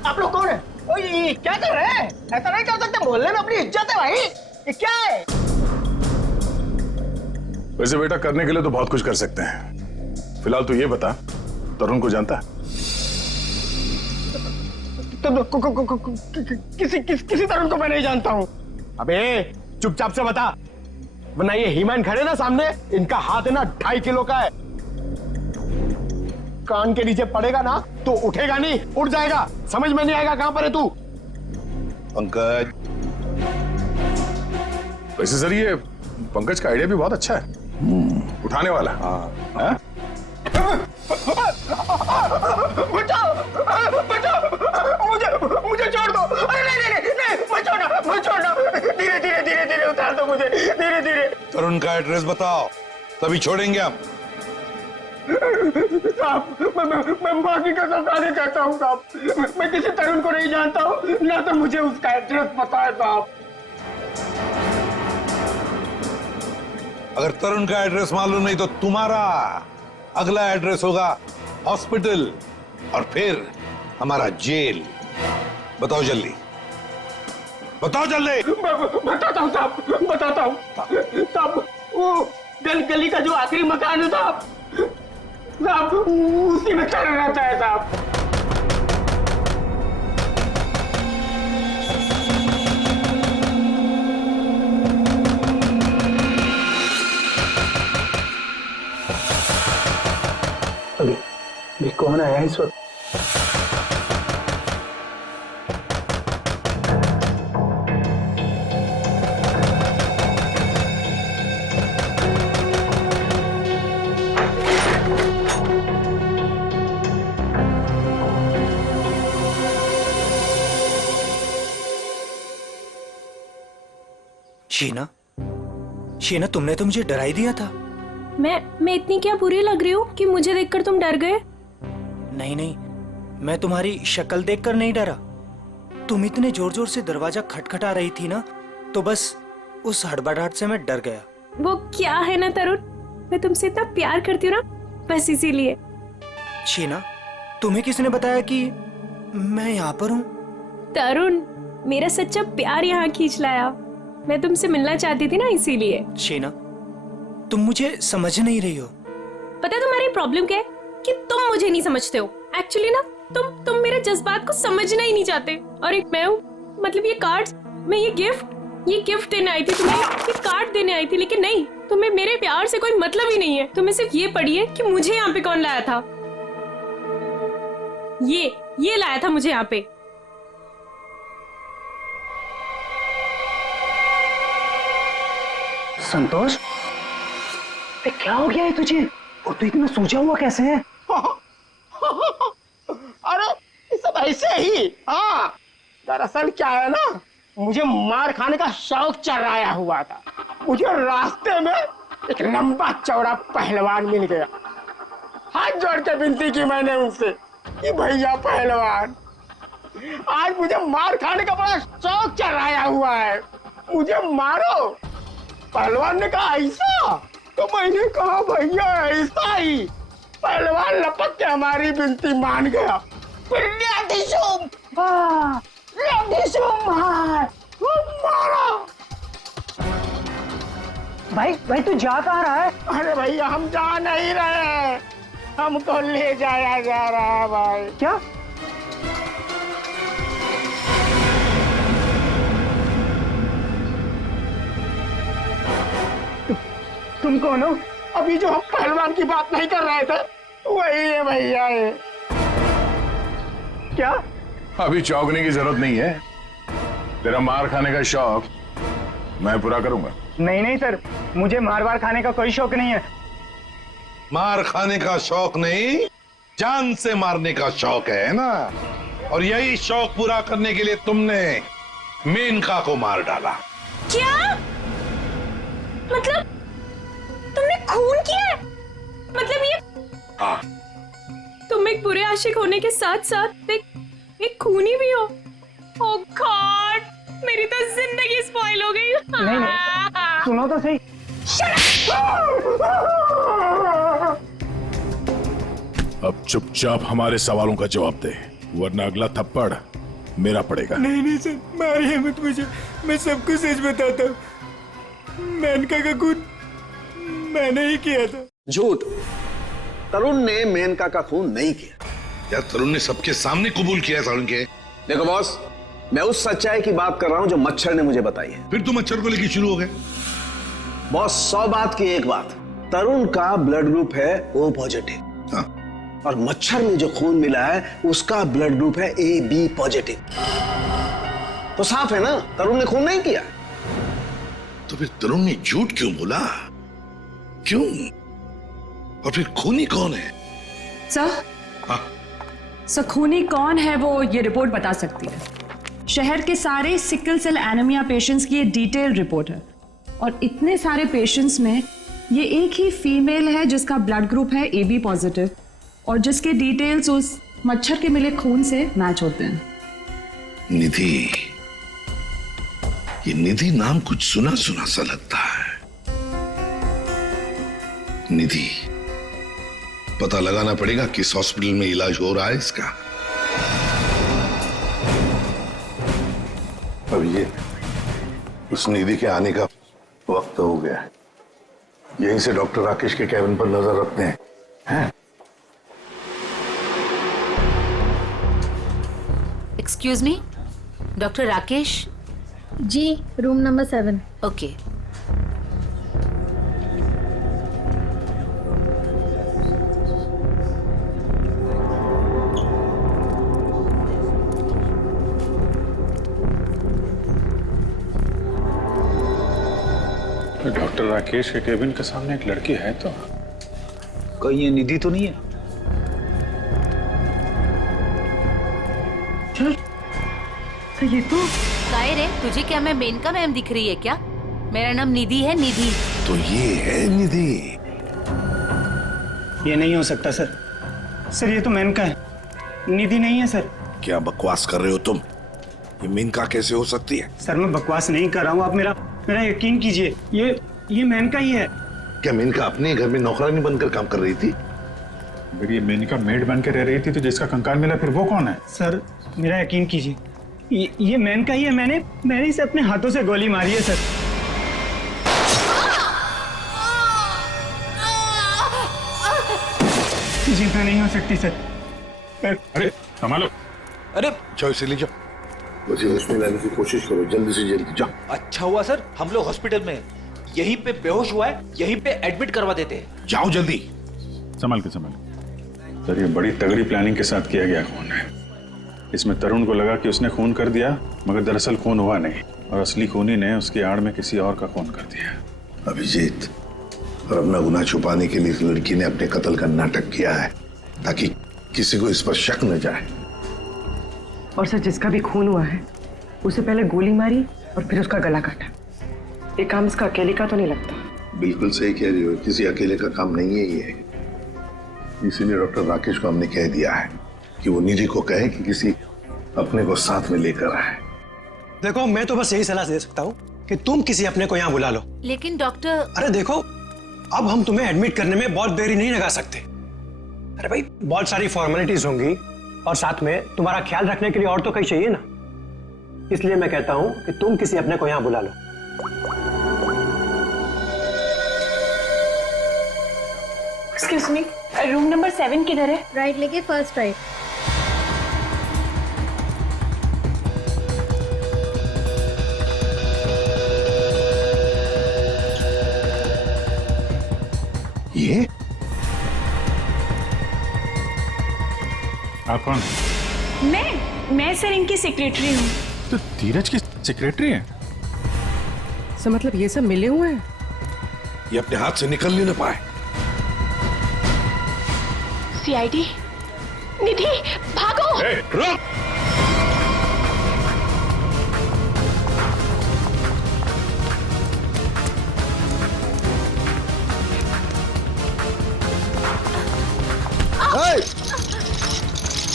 आप लोग कौन है? ओए ये क्या कर रहे हैं? ऐसा नहीं कर सकते, मोहल्ले में अपनी इज्जत है भाई। ये क्या है? वैसे बेटा करने के लिए तो बहुत कुछ कर सकते हैं। फिलहाल तो ये बता, तरुण को जानता है? किसी तरुण को मैं नहीं जानता हूँ। अबे चुपचाप से बता, वरना ये हीमैन खड़े ना सामने, इनका हाथ है ना 2.5 किलो का है। कान के नीचे पड़ेगा ना तो उठेगा नहीं, उठ जाएगा। समझ में नहीं आएगा कहां पर है तू। पंकज। वैसे सर ये पंकज का आइडिया भी बहुत अच्छा है, उठाने वाला। हाँ। बचाओ बचाओ, मुझे छोड़ दो। अरे नहीं मत छोड़ना। धीरे धीरे धीरे धीरे उतार दो मुझे, धीरे धीरे। तरुण का एड्रेस बताओ, तभी छोड़ेंगे हम। साहब मैं माँ की कसम खाने कहता हूँ साहब, मैं किसी तरुण को नहीं जानता हूँ, ना तो मुझे उसका एड्रेस पता है साहब। अगर तरुण का एड्रेस मालूम नहीं तो तुम्हारा अगला एड्रेस होगा हॉस्पिटल और फिर हमारा जेल। बताओ जल्दी, बताओ जल्दी। बताता हूँ साहब, बताता हूँ साहब। वो गली का जो आखिरी मकान है साहब, उसी में चल रहता है साहब। अभी कौन आया इस वक्त? शीना, तुमने तो मुझे डरा ही दिया था। मैं इतनी क्या बुरी लग रही हूँ कि मुझे देखकर तुम डर गए? नहीं, मैं तुम्हारी शक्ल देखकर नहीं डरा। तुम इतने जोर जोर से दरवाजा खटखटा रही थी ना, तो बस उस हड़बड़ाहट से मैं डर गया। वो क्या है ना तरुण, मैं तुमसे इतना प्यार करती हूँ ना, बस इसीलिए। शीना, तुम्हें किसने बताया कि मैं यहाँ पर हूँ? तरुण, मेरा सच्चा प्यार यहाँ खींच लाया। मैं तुमसे मिलना चाहती थी ना, इसीलिए। शीना, तुम मुझे समझ नहीं रही हो। पता है तुम्हारी प्रॉब्लम क्या है? कि तुम मुझे नहीं समझते हो। एक्चुअली ना तुम मेरे जज्बात को समझना ही नहीं चाहते। और एक मैं हूँ, मतलब ये कार्ड्स, मैं ये गिफ्ट देने आई थी तुम्हें, ये कार्ड देने आई थी, लेकिन नहीं, तुम्हें मेरे प्यार से कोई मतलब ही नहीं है। तुम्हें सिर्फ ये पड़ी है कि मुझे यहाँ पे कौन लाया था। ये लाया था मुझे यहाँ पे। संतोष, क्या हो गया है तुझे? और तू इतना सूझा हुआ कैसे है? अरे ये सब ऐसे ही। हाँ, दरअसल क्या है ना, मुझे मार खाने का शौक चढ़ाया हुआ था। मुझे रास्ते में एक लंबा चौड़ा पहलवान मिल गया। हाथ जोड़ के विनती की मैंने उनसे कि भैया पहलवान, आज मुझे मार खाने का बड़ा शौक चढ़ाया हुआ है, मुझे मारो। पहलवान ने कहा ऐसा? तो मैंने कहा भैया ऐसा ही। पहलवान लपक के हमारी विनती मान गया। भाई तू जा कहाँ रहा है? अरे भैया हम जा नहीं रहे, हमको ले जाया जा रहा है भाई। क्या? तुम कौन हो? अभी जो हम पहलवान की बात नहीं कर रहे थे वही है भैया। ये क्या? अभी चौंकने की जरूरत नहीं है, तेरा मार खाने का शौक मैं पूरा करूंगा। नहीं नहीं सर, मुझे मार वार खाने का कोई शौक नहीं है। मार खाने का शौक नहीं, जान से मारने का शौक है ना? और यही शौक पूरा करने के लिए तुमने मेनका को मार डाला। क्या मतलब तुमने खून किया है? मतलब ये हाँ। तुम एक बुरे आशिक होने के साथ साथ एक खूनी भी हो। ओह गॉड, मेरी तो जिंदगी स्पॉइल हो गई। नहीं नहीं, सुनो तो सही। अब चुपचाप हमारे सवालों का जवाब दे, वरना अगला थप्पड़ मेरा पड़ेगा। नहीं नहीं सर, मारिए मत मुझे, मैं सबको सच बताता हूँ। मेनका का खून मैंने ही किया था। झूठ। तरुण ने मेनका का खून नहीं किया। यार तरुण ने सबके सामने कबूल किया तरुण के। देखो बॉस, मैं उस सच्चाई की बात कर रहा हूं जो मच्छर ने मुझे बताई है। फिर तुम मच्छर को लेकर शुरू हो गए। बॉस 100 बात की एक बात, तरुण का ब्लड ग्रुप है O पॉजिटिव। हाँ। और मच्छर में जो खून मिला है उसका ब्लड ग्रुप है AB पॉजिटिव। तो साफ है ना, तरुण ने खून नहीं किया। तो फिर तरुण ने झूठ क्यों बोला? क्यों? और फिर खूनी कौन है? सर, हाँ? सर खूनी कौन है वो ये रिपोर्ट बता सकती है। शहर के सारे सिकल सेल एनीमिया पेशेंट्स की ये डिटेल रिपोर्ट है और इतने सारे पेशेंट्स में ये एक ही फीमेल है जिसका ब्लड ग्रुप है AB पॉजिटिव और जिसके डिटेल्स उस मच्छर के मिले खून से मैच होते हैं। निधि, ये निधि नाम कुछ सुना सुना सा लगता है। निधि, पता लगाना पड़ेगा किस हॉस्पिटल में इलाज हो रहा है इसका। अब ये उस निधि के आने का वक्त हो गया है। यहीं से डॉक्टर राकेश के कैबिन पर नजर रखते हैं। Excuse me, doctor Rakesh? जी, room number 7। Okay. Doctor Rakesh के केबिन के सामने एक लड़की है तो कहीं ये निधि तो नहीं है? तो ये तो काय रे, तुझे क्या मैं मेनका मैम दिख रही है क्या? मेरा नाम निधि है, निधि। तो ये है निधि। ये नहीं हो सकता सर। सर ये तो मेनका है, निधि नहीं है सर। क्या बकवास कर रहे हो तुम? ये मेनका कैसे हो सकती है? सर मैं बकवास नहीं कर रहा हूँ, आप मेरा यकीन कीजिए। ये मेनका ही है। क्या मेनका अपने घर में नौकरानी बनकर काम कर रही थी? अगर ये मेनका मेड बन के रह रही थी तो जिसका कंकाल मिला फिर वो कौन है? सर मेरा यकीन कीजिए, ये मेनका ही है। मैंने इसे अपने हाथों से गोली मारी है सर। जिंदा नहीं हो सकती सर। अरे संभालो। अरे जाओ इसे ले जाओ, मुझे उसमें लाने की कोशिश करो, जल्दी से जल्दी जाओ। अच्छा हुआ सर हम लोग हॉस्पिटल में, यहीं पे बेहोश हुआ है, यहीं पे एडमिट करवा देते हैं। जाओ जल्दी। संभाल के सर, ये बड़ी तगड़ी प्लानिंग के साथ किया गया खून है। इसमें तरुण को लगा कि उसने खून कर दिया, मगर दरअसल खून हुआ नहीं और असली खूनी ने उसकी आड़ में किसी और का खून कर दिया। अभिजीत, और अपना गुनाह छुपाने के लिए इस लड़की ने अपने कत्ल का नाटक किया है ताकि किसी को इस पर शक न जाए। और सर जिसका भी खून हुआ है उसे पहले गोली मारी और फिर उसका गला काटा। ये काम इसका अकेले का तो नहीं लगता। बिल्कुल सही कह रही हो, किसी अकेले का काम नहीं है ये। इसीलिए डॉक्टर राकेश को हमने कह दिया है कि वो निधि को कहे कि किसी अपने को साथ में लेकर आए। देखो मैं तो बस यही सलाह दे सकता हूँ कि तुम किसी अपने को यहाँ बुला लो। लेकिन डॉक्टर, अरे देखो अब हम तुम्हें एडमिट करने में बहुत देरी नहीं लगा सकते। अरे भाई बहुत सारी फॉर्मेलिटीज होंगी और साथ में तुम्हारा ख्याल रखने के लिए और तो कहीं चाहिए ना। इसलिए मैं कहता हूँ कि तुम किसी अपने को यहाँ बुला लो। एक्सक्यूज मी, रूम नंबर 7 किधर है? राइट लेके फर्स्ट राइट। ये आप कौन? मैं सर इनकी सेक्रेटरी हूँ। तो धीरज की सेक्रेटरी हैं। सर मतलब ये सब मिले हुए हैं? ये अपने हाथ से निकल नहीं पाए। सीआईडी, निधि, भागो! रुक!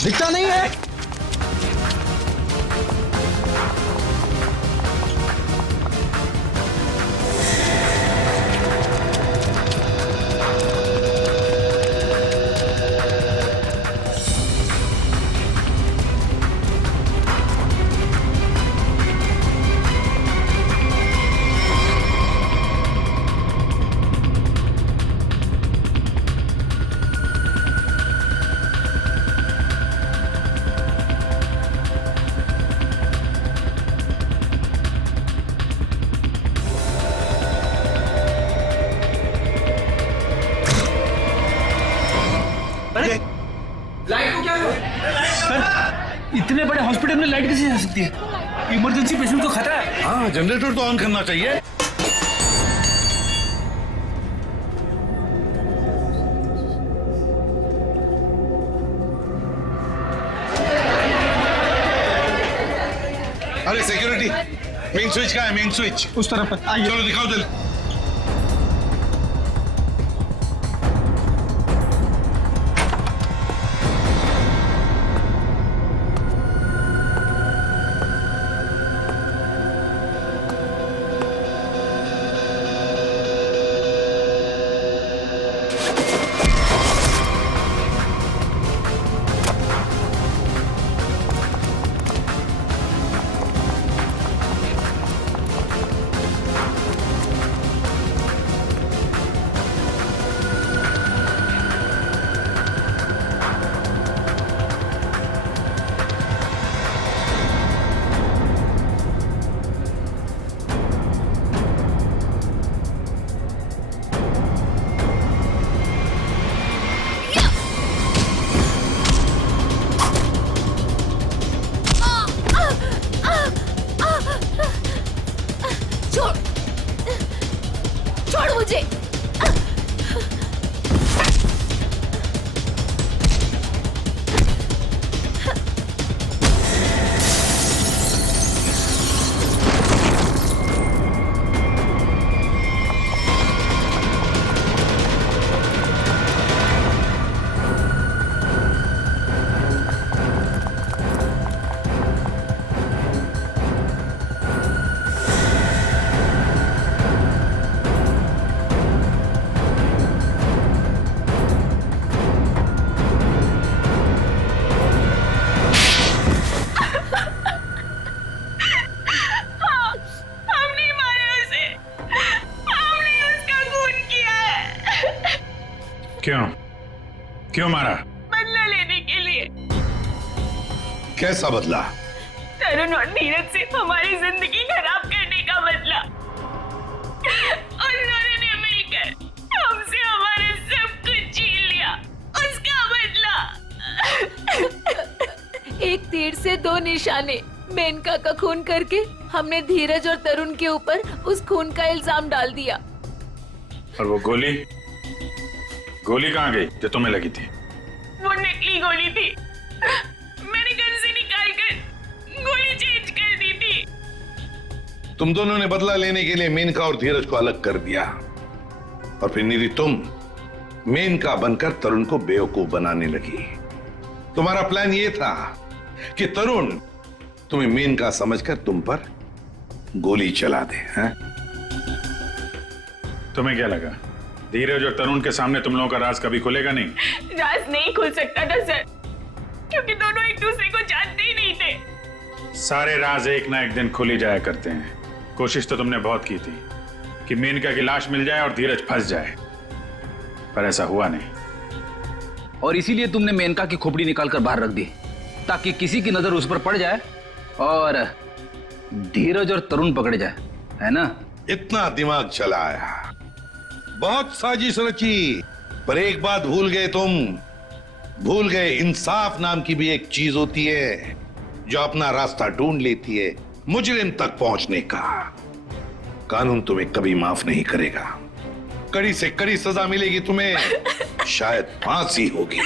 दिखता नहीं है। लाइट को क्या हुआ? सर, इतने बड़े हॉस्पिटल में लाइट कैसे जा सकती है? इमरजेंसी पेशेंट को खतरा है। हाँ, जनरेटर तो ऑन करना चाहिए। अरे सिक्योरिटी, मेन स्विच कहाँ है? मेन स्विच उस तरफ है। चलो दिखाओ जल्दी। छोड़ मुझे। क्यों मारा? बदला लेने के लिए। कैसा बदला? तरुण और नीरज से हमारी जिंदगी खराब करने का बदला। और उन्होंने मिलकर हमसे हमारे सब कुछ छीन लिया, उसका बदला। एक तीर से दो निशाने। मेनका का खून करके हमने धीरज और तरुण के ऊपर उस खून का इल्जाम डाल दिया। और वो गोली कहाँ गई जो तुम्हें लगी थी? वो नकली गोली थी। मैंने गन से निकालकर गोली चेंज कर दी थी। तुम दोनों ने बदला लेने के लिए मेनका और धीरज को अलग कर दिया, और फिर निधि तुम मेनका बनकर तरुण को बेवकूफ बनाने लगी। तुम्हारा प्लान ये था कि तरुण तुम्हें मेनका समझकर तुम पर गोली चला दे। हैं? तुम्हें क्या लगा धीरज और तरुण के सामने तुम लोगों का राज कभी खुलेगा नहीं? राज नहीं खुल सकता था सर, क्योंकि दोनों एक दूसरे को जानते ही नहीं थे। सारे राज एक ना एक दिन खुल ही जाया करते हैं। कोशिश तो तुमने बहुत की थी कि मेनका की लाश मिल जाए और धीरज फंस जाए, पर ऐसा हुआ नहीं। और इसीलिए तुमने मेनका की खोपड़ी निकालकर बाहर रख दी, ताकि किसी की नजर उस पर पड़ जाए और धीरज और तरुण पकड़े जाए, है ना? इतना दिमाग चलाया, बहुत साजिश रची, पर एक बात भूल गए तुम। भूल गए इंसाफ नाम की भी एक चीज होती है जो अपना रास्ता ढूंढ लेती है मुजरिम तक पहुंचने का। कानून तुम्हें कभी माफ नहीं करेगा। कड़ी से कड़ी सजा मिलेगी तुम्हें, शायद फांसी होगी।